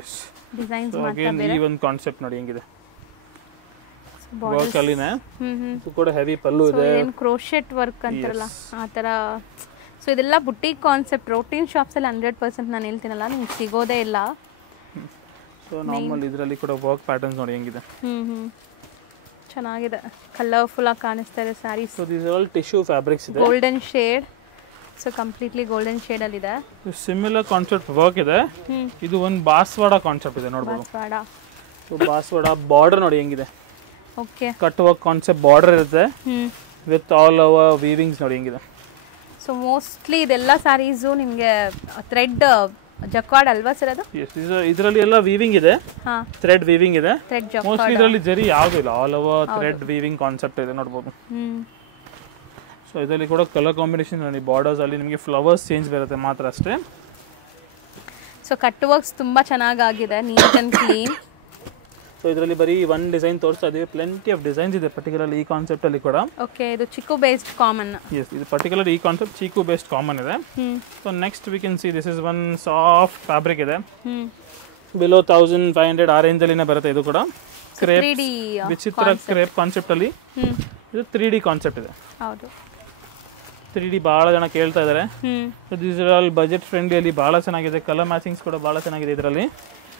Yes, designs again ಈ ಒಂದು ಕಾನ್ಸೆಪ್ಟ್ ನೋಡಿ ಹೆಂಗಿದೆ, ವರ್ಕ್ ಅಲ್ಲಿನೇ. ಇದು ಕೂಡ ಹೆವಿ ಪಲ್ಲು ಇದೆ, ಏನು ಕ್ರೋಶೆಟ್ ವರ್ಕ್ ಅಂತಾರಲ್ಲ ಆ ಥರ. ಸೊ ಇದೆಲ್ಲ ಬುಟೀಕ್ ಕಾನ್ಸೆಪ್ಟ್. ರೋಟೀನ್ ಶಾಪ್ಸಲ್ಲಿ 100% ನಾನು ಹೇಳ್ತೀನಲ್ಲ, ನಿಮ್ಗೆ ಸಿಗೋದೇ ಇಲ್ಲ. ಸೊ ನಾರ್ಮಲ್ ಇದರಲ್ಲಿ ಕೂಡ ವರ್ಕ್ ಪ್ಯಾಟರ್ನ್ಸ್ ನೋಡಿ ಹೆಂಗಿದೆ. ಚೆನ್ನಾಗಿದೆ, ಕಲರ್ಫುಲ್ ಆಗಿ ಕಾಣಿಸ್ತಾ ಇದೆ saris. So this all tissue fabrics ಇದೆ, golden shade. So completely golden shade ಅಲ್ಲಿ ಇದೆ. ಸಿಮಿಲರ್ ಕಾನ್ಸೆಪ್ಟ್ ವರ್ಕ್ ಇದೆ. ಇದು ಒಂದು ಬಾಸ್ವಾಡ ಕಾನ್ಸೆಪ್ಟ್ ಇದೆ ನೋಡ್ಬೋದು. ಸೊ ಬಾಸ್ವಾಡ ಬಾರ್ಡರ್ ನೋಡಿ ಹೆಂಗಿದೆ. Okay, cut work concept border ಇರುತ್ತೆ ವಿತ್ ಆಲ್ ಓವರ್ ವೀವಿಂಗ್ಸ್ ನೋಡಿ ಹೆಂಗಿದೆ. ಸೊ ಮೋಸ್ಟ್ಲಿ ಇದೆಲ್ಲ ಸ್ಯಾರೀಸು ನಿಮಗೆ ಥ್ರೆಡ್ ಜಕ್ವಾರ್ಡ್ ಅಲ್ವಾ ಸರ್ ಅದು? ಇದರಲ್ಲಿ ಎಲ್ಲ ವೀವಿಂಗ್ ಇದೆ, ಥ್ರೆಡ್ ವೀವಿಂಗ್ ಇದೆ. ಮೋಸ್ಟ್ಲಿ ಇದರಲ್ಲಿ ಜರಿ ಯಾವುದು ಇಲ್ಲ, all over thread weaving concept ಇದೆ ನೋಡ್ಬೋದು. ಸೊ ಇದರಲ್ಲಿ ಕೂಡ ಕಲರ್ ಕಾಂಬಿನೇಷನ್ ನೋಡಿ, ಬಾರ್ಡರ್ಸ್ ಅಲ್ಲಿ ನಿಮಗೆ ಫ್ಲವರ್ಸ್ ಚೇಂಜ್ ಬರುತ್ತೆ ಮಾತ್ರ ಅಷ್ಟೇ. ಸೊ ಕಟ್ ವರ್ಕ್ಸ್ ತುಂಬಾ ಚೆನ್ನಾಗಿದೆ, ನೀಟ್ ಅಂಡ್ ಕ್ಲೀನ್. ಸೊ ಇದರಲ್ಲಿ ಬರೀ ಒನ್ ಡಿಸೈನ್ ತೋರಿಸ್ತಾ ಇದೀವಿ, ಪ್ಲೆಂಟಿ ಆಫ್ ಡಿಸೈನ್ಸ್ ಇದೆ ಪರ್ಟಿಕ್ಯುಲರ್ಲಿ ಈ ಕಾನ್ಸೆಪ್ಟ್ ಅಲ್ಲಿ ಕೂಡ. ಓಕೆ, ಇದು ಚಿಕ್ಕು ಬೇಸ್ಡ್ ಕಾಮನ್. ಎಸ್, ಇದು ಪರ್ಟಿಕ್ಯುಲರ್ ಈ ಕಾನ್ಸೆಪ್ಟ್ ಚಿಕ್ಕು ಬೇಸ್ಡ್ ಕಾಮನ್ ಇದೆ. So next we can see this is one soft fabric ಇದೆ, ಬಿಲೋ 1500 ಆ ರೇಂಜ್ ಅಲ್ಲಿನೇ ಬರುತ್ತೆ. ಇದು ಕೂಡ ಕ್ರೇಪ್, ವಿಚಿತ್ರ ಕ್ರೇಪ್ ಕಾನ್ಸೆಪ್ಟ್ ಅಲ್ಲಿ. ಇದು 3D ಕಾನ್ಸೆಪ್ಟ್ ಇದೆ. ಹೌದು, 3D ಭಾಳ ಜನ ಕೇಳ್ತಾ ಇದ್ದಾರೆ. ದಿಸ್ ಆಲ್ ಬಜೆಟ್ ಫ್ರೆಂಡ್ಲಿ ಅಲ್ಲಿ ಭಾಳ ಚೆನ್ನಾಗಿದೆ, ಕಲರ್ ಮ್ಯಾಚಿಂಗ್ಸ್ ಕೂಡ ಭಾಳ ಚೆನ್ನಾಗಿದೆ ಇದರಲ್ಲಿ.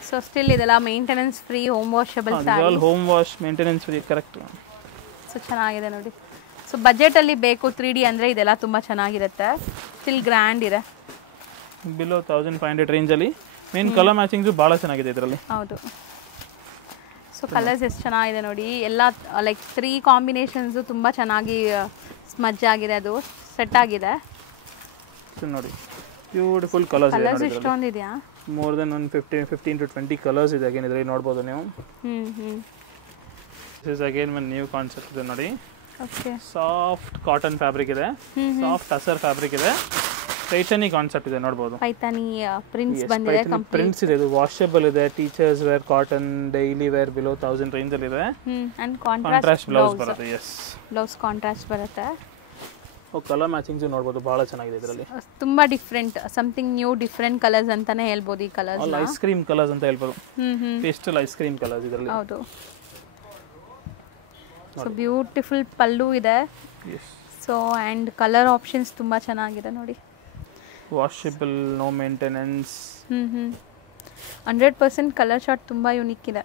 ಸೊ ಸ್ಟಿಲ್ ಇದೆಲ್ಲ maintenance free, home washable sari. Home wash maintenance free, correct. So ಚೆನ್ನಾಗಿದೆ ನೋಡಿ. ಸೊ ಬಜೆಟಲ್ಲಿ ಬೇಕು 3D ಅಂದರೆ ಇದೆಲ್ಲ ತುಂಬ ಚೆನ್ನಾಗಿರುತ್ತೆ, ಸ್ಟಿಲ್ ಗ್ರ್ಯಾಂಡ್ ಇದೆ. ಬಿಲೋ 1500 ರೇಂಜಲ್ಲಿ ಮೇನ್ ಕಲರ್ ಮ್ಯಾಚಿಂಗ್ಸು ಭಾಳ ಚೆನ್ನಾಗಿದೆ ಇದರಲ್ಲಿ. ಹೌದು. ಸೊ ಕಲರ್ಸ್ ಎಷ್ಟು ಚೆನ್ನಾಗಿದೆ ನೋಡಿ, ಎಲ್ಲ ಲೈಕ್ 3 ಕಾಂಬಿನೇಷನ್ಸು ತುಂಬ ಚೆನ್ನಾಗಿ ಸ್ಮಜ್ ಆಗಿದೆ, ಅದು ಸೆಟ್ ಆಗಿದೆ ನೋಡಿ. ಬ್ಯೂಟಿಫುಲ್ ಕಲರ್ಸ್ ಇದೆ ನೋಡಿ, ಇಷ್ಟೊಂದಿದೆಯಾ? ಮೋರ್ ದೆನ್ 15 to 20 ಕಲರ್ಸ್ ಇದೆ ಅಗೇನ್ ಇದರಲ್ಲಿ ನೋಡ್ಬೋದು ನೀವು. This is again one new concept ಇದೆ ನೋಡಿ. ಓಕೆ, ಸಾಫ್ಟ್ ಕಾಟನ್ ಫ್ಯಾಬ್ರಿಕ್ ಇದೆ, ಸಾಫ್ಟ್ ಟಸರ್ ಫ್ಯಾಬ್ರಿಕ್ ಇದೆ, ಪೈಥಾನಿ ಕಾನ್ಸೆಪ್ಟ್ ಇದೆ ನೋಡ್ಬೋದು. ಪೈಥಾನಿ ಪ್ರಿಂಟ್ಸ್ ಬಂದಿದೆ, ಪ್ರಿಂಟ್ಸ್ ಇದೆ, ಇದು ವಾಷಬಲ್ ಇದೆ. Teachers wear cotton, daily wear below 1000 range ಅಲ್ಲಿ ಇದೆ. ಅಂಡ್ ಕಾಂಟ್ರಾಸ್ಟ್ ಬ್ಲೌಸ್ ಬರುತ್ತೆ. ಎಸ್, ಬ್ಲೌಸ್ ಕಾಂಟ್ರಾಸ್ಟ್ ಬರುತ್ತೆ. ಕಲರ್ ಮ್ಯಾಚಿಂಗ್ಸ್ ನೋಡ್ಬೋದು, ಭಾಳ ಚೆನ್ನಾಗಿದೆ ಇದರಲ್ಲಿ. ತುಂಬಾ different, something new different colours ಅಂತಾನೆ ಹೇಳ್ಬೋದು. ಈ colours all ice cream colours ಅಂತ ಹೇಳ್ಬೋದು, ಪೇಸ್ಟಲ್ ಐಸ್ ಕ್ರೀಮ್ ಕಲರ್ಸ್ ಇದರಲ್ಲಿ. ಹೌದು. ಸೊ ಬ್ಯೂಟಿಫುಲ್ ಪಲ್ಲು ಇದೆ. ಸೊ ಆ್ಯಂಡ್ ಕಲರ್ ಆಪ್ಷನ್ಸ್ ತುಂಬ ಚೆನ್ನಾಗಿದೆ ನೋಡಿ. Washable, no maintenance. 100% colour short ತುಂಬ ಯುನಿಕ್ ಇದೆ.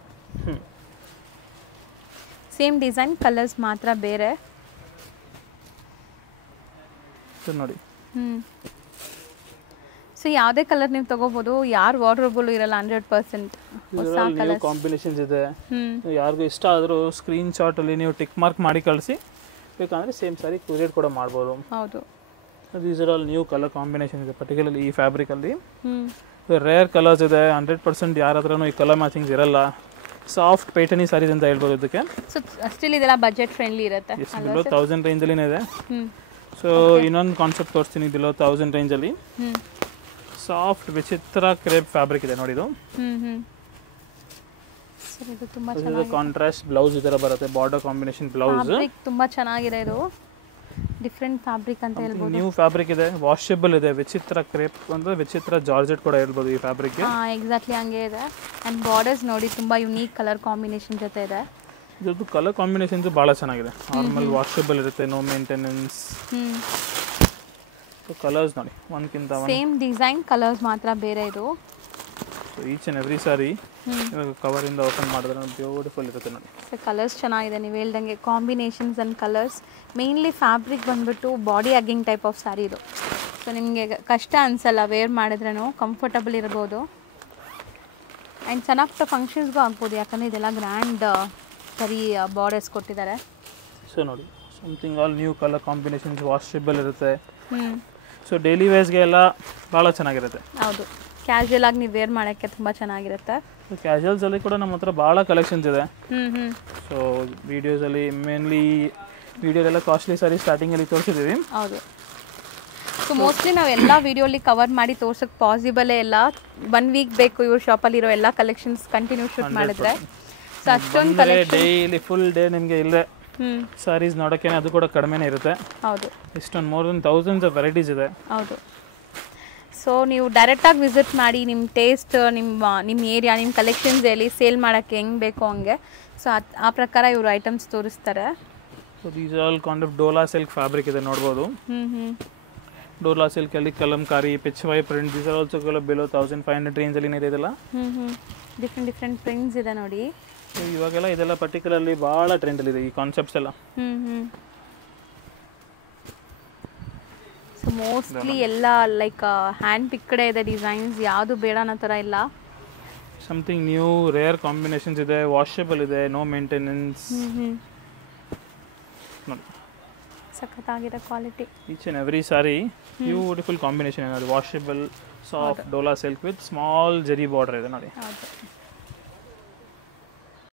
ಸೇಮ್ ಡಿಸೈನ್, ಕಲರ್ಸ್ ಮಾತ್ರ ಬೇರೆ. ನೋಡಿ. ಸೊ ಯಾವುದೇ ಕಲರ್ ನೀವು ತಗೋಬಹುದು, ಯಾರ ವಾರ್ಡ್ರೋಬಲ್ಲೂ ಇರಲ್ಲ 100%. ಹೊಸ ಕಲರ್ ಕಾಂಬಿನೇಷನ್ಸ್ ಇದೆ. ಯಾರಿಗೂ ಇಷ್ಟ ಆದರೂ ಸ್ಕ್ರೀನ್ ಶಾಟ್ ಅಲ್ಲಿ ನೀವು ಟಿಕ್ ಮಾರ್ಕ್ ಮಾಡಿ ಕಳಿಸಿ, ಬೇಕಂದ್ರೆ ಸೇಮ್ ಸಾರಿ ಕೊರಿಯರ್ ಕೂಡ ಮಾಡ್ಬೋದು. ಹೌದು. These are all new colour combination ಇದೆ, ಪರ್ಟಿಕ್ಯುಲರ್ಲಿ ಈ ಫ್ಯಾಬ್ರಿಕ್ ಅಲ್ಲಿ ರೇರ್ ಕಲರ್ಸ್ ಇದೆ. 100% ಯಾರ ಹತ್ರನೂ ಈ ಕಲರ್ ಮ್ಯಾಚಿಂಗ್ಸ್ ಇರಲ್ಲ. ಸಾಫ್ಟ್ ಪೈಟನಿ ಸಾರೀಸ್ ಅಂತ ಹೇಳ್ಬೋದು ಇದಕ್ಕೆ. ಸೊ ಸ್ಟಿಲ್ ಇದೆಲ್ಲ ಬಜೆಟ್ ಫ್ರೆಂಡ್ಲಿ ಇರುತ್ತೆ. ಬಿಲೋ 1000 ರೇಂಜಲ್ಲಿ ಇದೆ. ಸೊ ಇನ್ನೊಂದು ಕಾನ್ಸೆಪ್ಟ್ ತೋರಿಸ್ತೀನಿ ಬಿಲೋ 1000 ರೇಂಜಲ್ಲಿ. ಸಾಫ್ಟ್ ವಿಚಿತ್ರ ಕ್ರೇಪ್ ಫ್ಯಾಬ್ರಿಕ್ ಇದೆ ನೋಡಿ. ಇದು ಕಾಂಟ್ರಾಸ್ಟ್ ಬ್ಲೌಸ್ ಈ ತರ ಬರುತ್ತೆ, ಬಾರ್ಡರ್ ಕಾಂಬಿನೇಷನ್ ಬ್ಲೌಸ್. ತುಂಬಾ ಚೆನ್ನಾಗಿದೆ. ಇದು ಡಿಫರೆಂಟ್ ಫ್ಯಾಬ್ರಿಕ್ ಅಂತ ಹೇಳ್ಬೋದು. ನ್ಯೂ ಫ್ಯಾಬ್ರಿಕ್ ಇದೆ, ವಾಷಬಲ್ ಇದೆ. ವಿಚಿತ್ರ ಕ್ರೇಪ್ ಅಂದ್ರೆ ವಿಚಿತ್ರ ಜಾರ್ಜೆಟ್ ಕೂಡ ಹೇಳ್ಬೋದು ಈ ಫ್ಯಾಬ್ರಿಕ್. ಎಕ್ಸಾಕ್ಟ್ಲಿ ಹಂಗೆ ಇದೆ. ಅಂಡ್ ಬಾರ್ಡರ್ಸ್ ನೋಡಿ ತುಂಬಾ ಯುನೀಕ್ ಕಲರ್ ಕಾಂಬಿನೇಷನ್ ಜೊತೆ ಇದೆ. ಇದ್ರದ್ದು ಕಲರ್ ಕಾಂಬಿನೇಷನ್ಸ್ ಭಾಳ ಚೆನ್ನಾಗಿದೆ. ನಾರ್ಮಲ್ ವಾಷಬಲ್ ಇರುತ್ತೆ, ನೋ ಮೇಂಟೆನೆನ್ಸ್. ಕಲರ್ಸ್ ನೋಡಿ ಒಂದಕ್ಕಿಂತ ಸೇಮ್ ಡಿಸೈನ್, ಕಲರ್ಸ್ ಮಾತ್ರ ಬೇರೆ. ಇದು ಸೊ ಈಚ್ ಆ್ಯಂಡ್ ಎವ್ರಿ ಸಾರಿ ಇವಾಗ ಕವರಿಂದ ಓಪನ್ ಮಾಡಿದ್ರೆ ಬ್ಯೂಟಿಫುಲ್ ಇರುತ್ತೆ ನೋಡಿ. ಸೊ ಕಲರ್ಸ್ ಚೆನ್ನಾಗಿದೆ, ನೀವು ಹೇಳ್ದಂಗೆ combinations and colours. Mainly fabric ಬಂದ್ಬಿಟ್ಟು ಬಾಡಿ ಹಗ್ಗಿಂಗ್ ಟೈಪ್ ಆಫ್ ಸ್ಯಾರಿ ಇದು. ಸೊ ನಿಮಗೆ ಕಷ್ಟ ಅನಿಸಲ್ಲ, ವೇರ್ ಮಾಡಿದ್ರೂ ಕಂಫರ್ಟಬಲ್ ಇರ್ಬೋದು. ಆ್ಯಂಡ್ ಸಣ್ಣ ಪುಟ್ಟ ಫಂಕ್ಷನ್ಸ್ಗೂ ಆಗ್ಬೋದು, ಯಾಕಂದರೆ ಇದೆಲ್ಲ ಗ್ರ್ಯಾಂಡ್ ಸರಿ ಬಾರ್ಡರ್ಸ್ ಕೊಟ್ಟಿದ್ದಾರೆ. ಸೊ ನೋಡಿ something all new colour combinations, washable ಇರುತ್ತೆ. ಸೊ ಡೈಲಿ ವೇರ್ಸ್ಗೆ ಎಲ್ಲ ಭಾಳ ಚೆನ್ನಾಗಿರುತ್ತೆ. ಹೌದು, ಕ್ಯಾಶುಯಲ್ ಆಗಿ ನೀವು ವೇರ್ ಮಾಡೋಕ್ಕೆ ತುಂಬ ಚೆನ್ನಾಗಿರುತ್ತೆ. ಕ್ಯಾಶುಯಲ್ಸಲ್ಲಿ ಕೂಡ ನಮ್ಮ ಹತ್ರ ಭಾಳ ಕಲೆಕ್ಷನ್ಸ್ ಇದೆ. ಸೊ ವಿಡಿಯೋಸಲ್ಲಿ ಮೇನ್ಲಿ ವಿಡಿಯೋದೆಲ್ಲ ಕಾಸ್ಟ್ಲಿ ಸಾರಿ ಸ್ಟಾರ್ಟಿಂಗಲ್ಲಿ ತೋರಿಸಿದ್ದೀವಿ. ಹೌದು. ಸೊ ಮೋಸ್ಟ್ಲಿ ನಾವು ಎಲ್ಲ ವಿಡಿಯೋಲಿ ಕವರ್ ಮಾಡಿ ತೋರ್ಸೋಕ್ಕೆ ಪಾಸಿಬಲೇ ಇಲ್ಲ. 1 ವೀಕ್ ಬೇಕು ಇವ್ರ ಶಾಪಲ್ಲಿರೋ ಎಲ್ಲ ಕಲೆಕ್ಷನ್ಸ್ ಕಂಟಿನ್ಯೂ ಶೂಟ್ ಮಾಡಿದ್ರೆ. ಸೊ ಅಷ್ಟೊಂದು ಕಲೆಕ್ಷನ್ ಡೈಲಿ ಫುಲ್ ಡೇ ನಿಮಗೆ ಇಲ್ಲೇ ಸಾರೀಸ್ ನೋಡೋಕ್ಕೆ ಅದು ಕೂಡ ಕಡಿಮೆನೇ ಇರುತ್ತೆ. ಹೌದು, ಇಷ್ಟೊಂದು more than thousands of varieties ಇದೆ. ಹೌದು. ಸೊ ನೀವು ಡೈರೆಕ್ಟಾಗಿ ವಿಸಿಟ್ ಮಾಡಿ ನಿಮ್ಮ ಟೇಸ್ಟ್, ನಿಮ್ಮ ಏರಿಯಾ, ನಿಮ್ಮ ಕಲೆಕ್ಷನ್ಸ್ ಹೇಳಿ ಸೇಲ್ ಮಾಡೋಕ್ಕೆ ಹೆಂಗೆ ಬೇಕೋ ಹಂಗೆ. ಸೊ ಆ ಪ್ರಕಾರ ಇವರು ಐಟಮ್ಸ್ ತೋರಿಸ್ತಾರೆ. So these all concept Dola silk fabric ಇದೆ ನೋಡ್ಬೋದು. ಡೋಲಾ ಸಿಲ್ಕಲ್ಲಿ Kalamkari, Pichwai print, these are also below 1500 ರೇಂಜಲ್ಲಿ ಇದೆ. ಇದೆಲ್ಲ ಡಿಫ್ರೆಂಟ್ ಪ್ರಿಂಟ್ಸ್ ಇದೆ ನೋಡಿ. ಇವಾಗೆಲ್ಲ ಇದೆಲ್ಲ ಪರ್ಟಿಕ್ಯುಲರ್ಲಿ ಭಾಳ ಟ್ರೆಂಡಲ್ಲಿದೆ ಈ ಕಾನ್ಸೆಪ್ಟ್ಸ್ ಎಲ್ಲ. ಸೊ ಮೋಸ್ಟ್ಲಿ ಎಲ್ಲ ಲೈಕ್ ಹ್ಯಾಂಡ್ ಪಿಕ್ಡ್ ಇದೆ ಡಿಸೈನ್ಸ್, ಯಾವುದು ಬೇಡ ಅನ್ನೋ ಥರ ಇಲ್ಲ. ಸಮಥಿಂಗ್ ನ್ಯೂ ರೇರ್ ಕಾಂಬಿನೇಷನ್ಸ್ ಇದೆ, ವಾಷಬಲ್ ಇದೆ, ನೋ ಮೇಂಟೆನೆನ್ಸ್. ಸಖತ್ತಾಗಿದೆ quality. Each and every sorry beautiful combination. Washable soft Dhola silk with small ಜರಿ ಬಾರ್ಡರ್ ಇದೆ ನೋಡಿ.